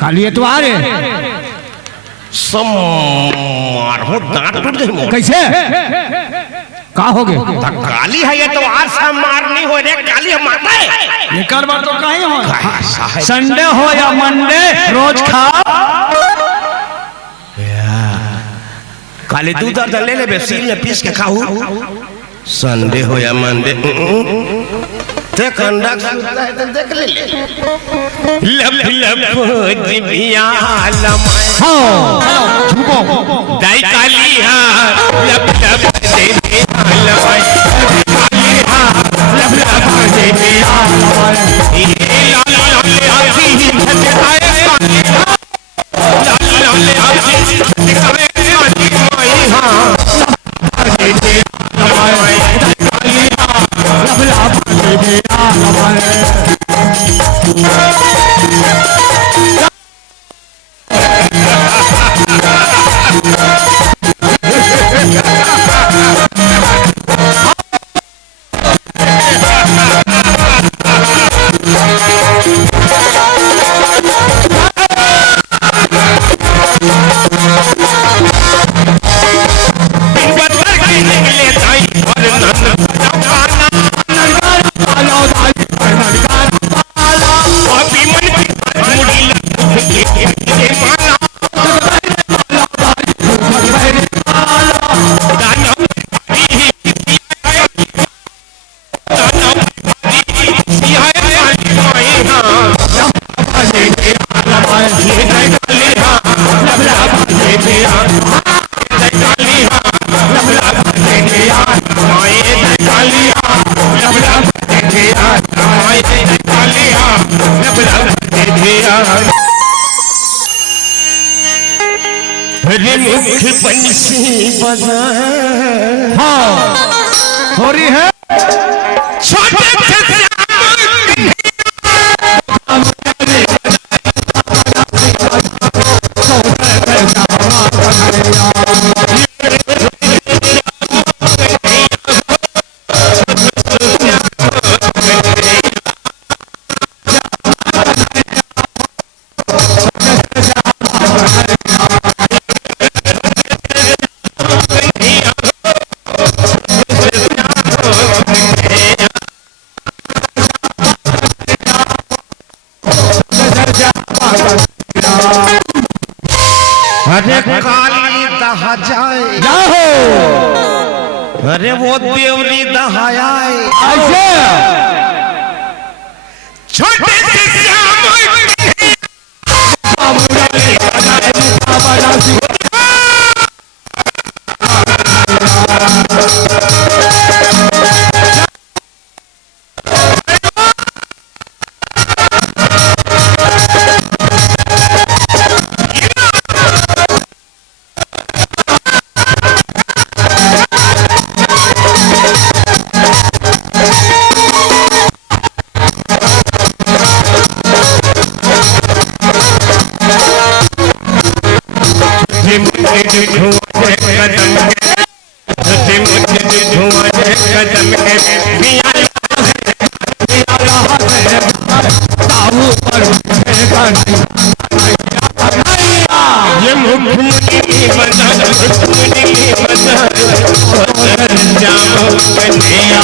काली एतवार है मारो दांत टूट गए कैसे का हो गए काली है ये तो आज से मार नहीं हो रे काली माता है। ये कर बात तो कहीं हो संडे हो या मंडे रोज खा काली दूध और ले ले बेसील में पीस के खाऊ संडे हो या मंडे ते कंडक सुनता है तो देख ले लब लब जिभिया लमाए हाँ झूठो दाई काली हां लब लब जिभिया लमाए काली हां लब लब जिभिया लमाए ये लाल लाल आती ही आए काली लाल लाल आती दिखावे काली माई हां मुख बंसी बजा हाँ हो रही है छोटे अरे काली दहा जाए जाओ अरे वो देवरी दहाया ऐसे छोटे से श्याम ये मुखमुनी बजा मुखमुनी बजा जाम कन्हैया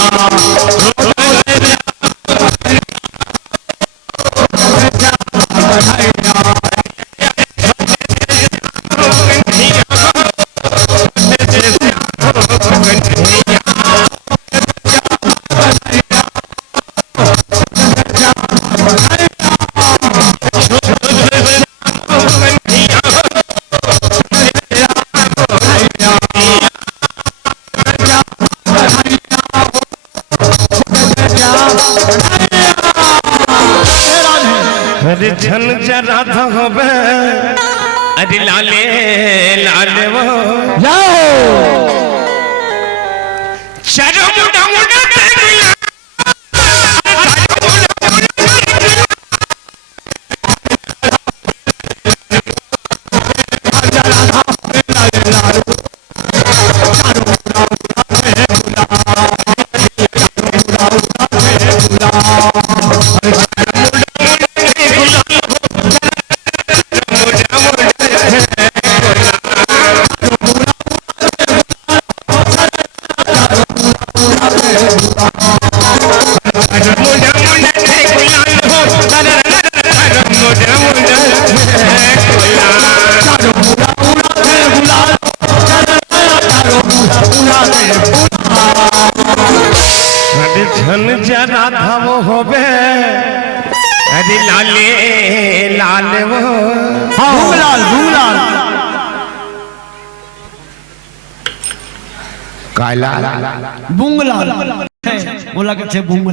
अरे झन जरा धोबे अरे लाले लाले वो जाओ चलो मुड़ा मुड़ा तेरी झन जरा धो होबे अरे लाले लाले वो भूंगलाल भूंगलाल काला भूंगलाल बोला के छे भूंगलाल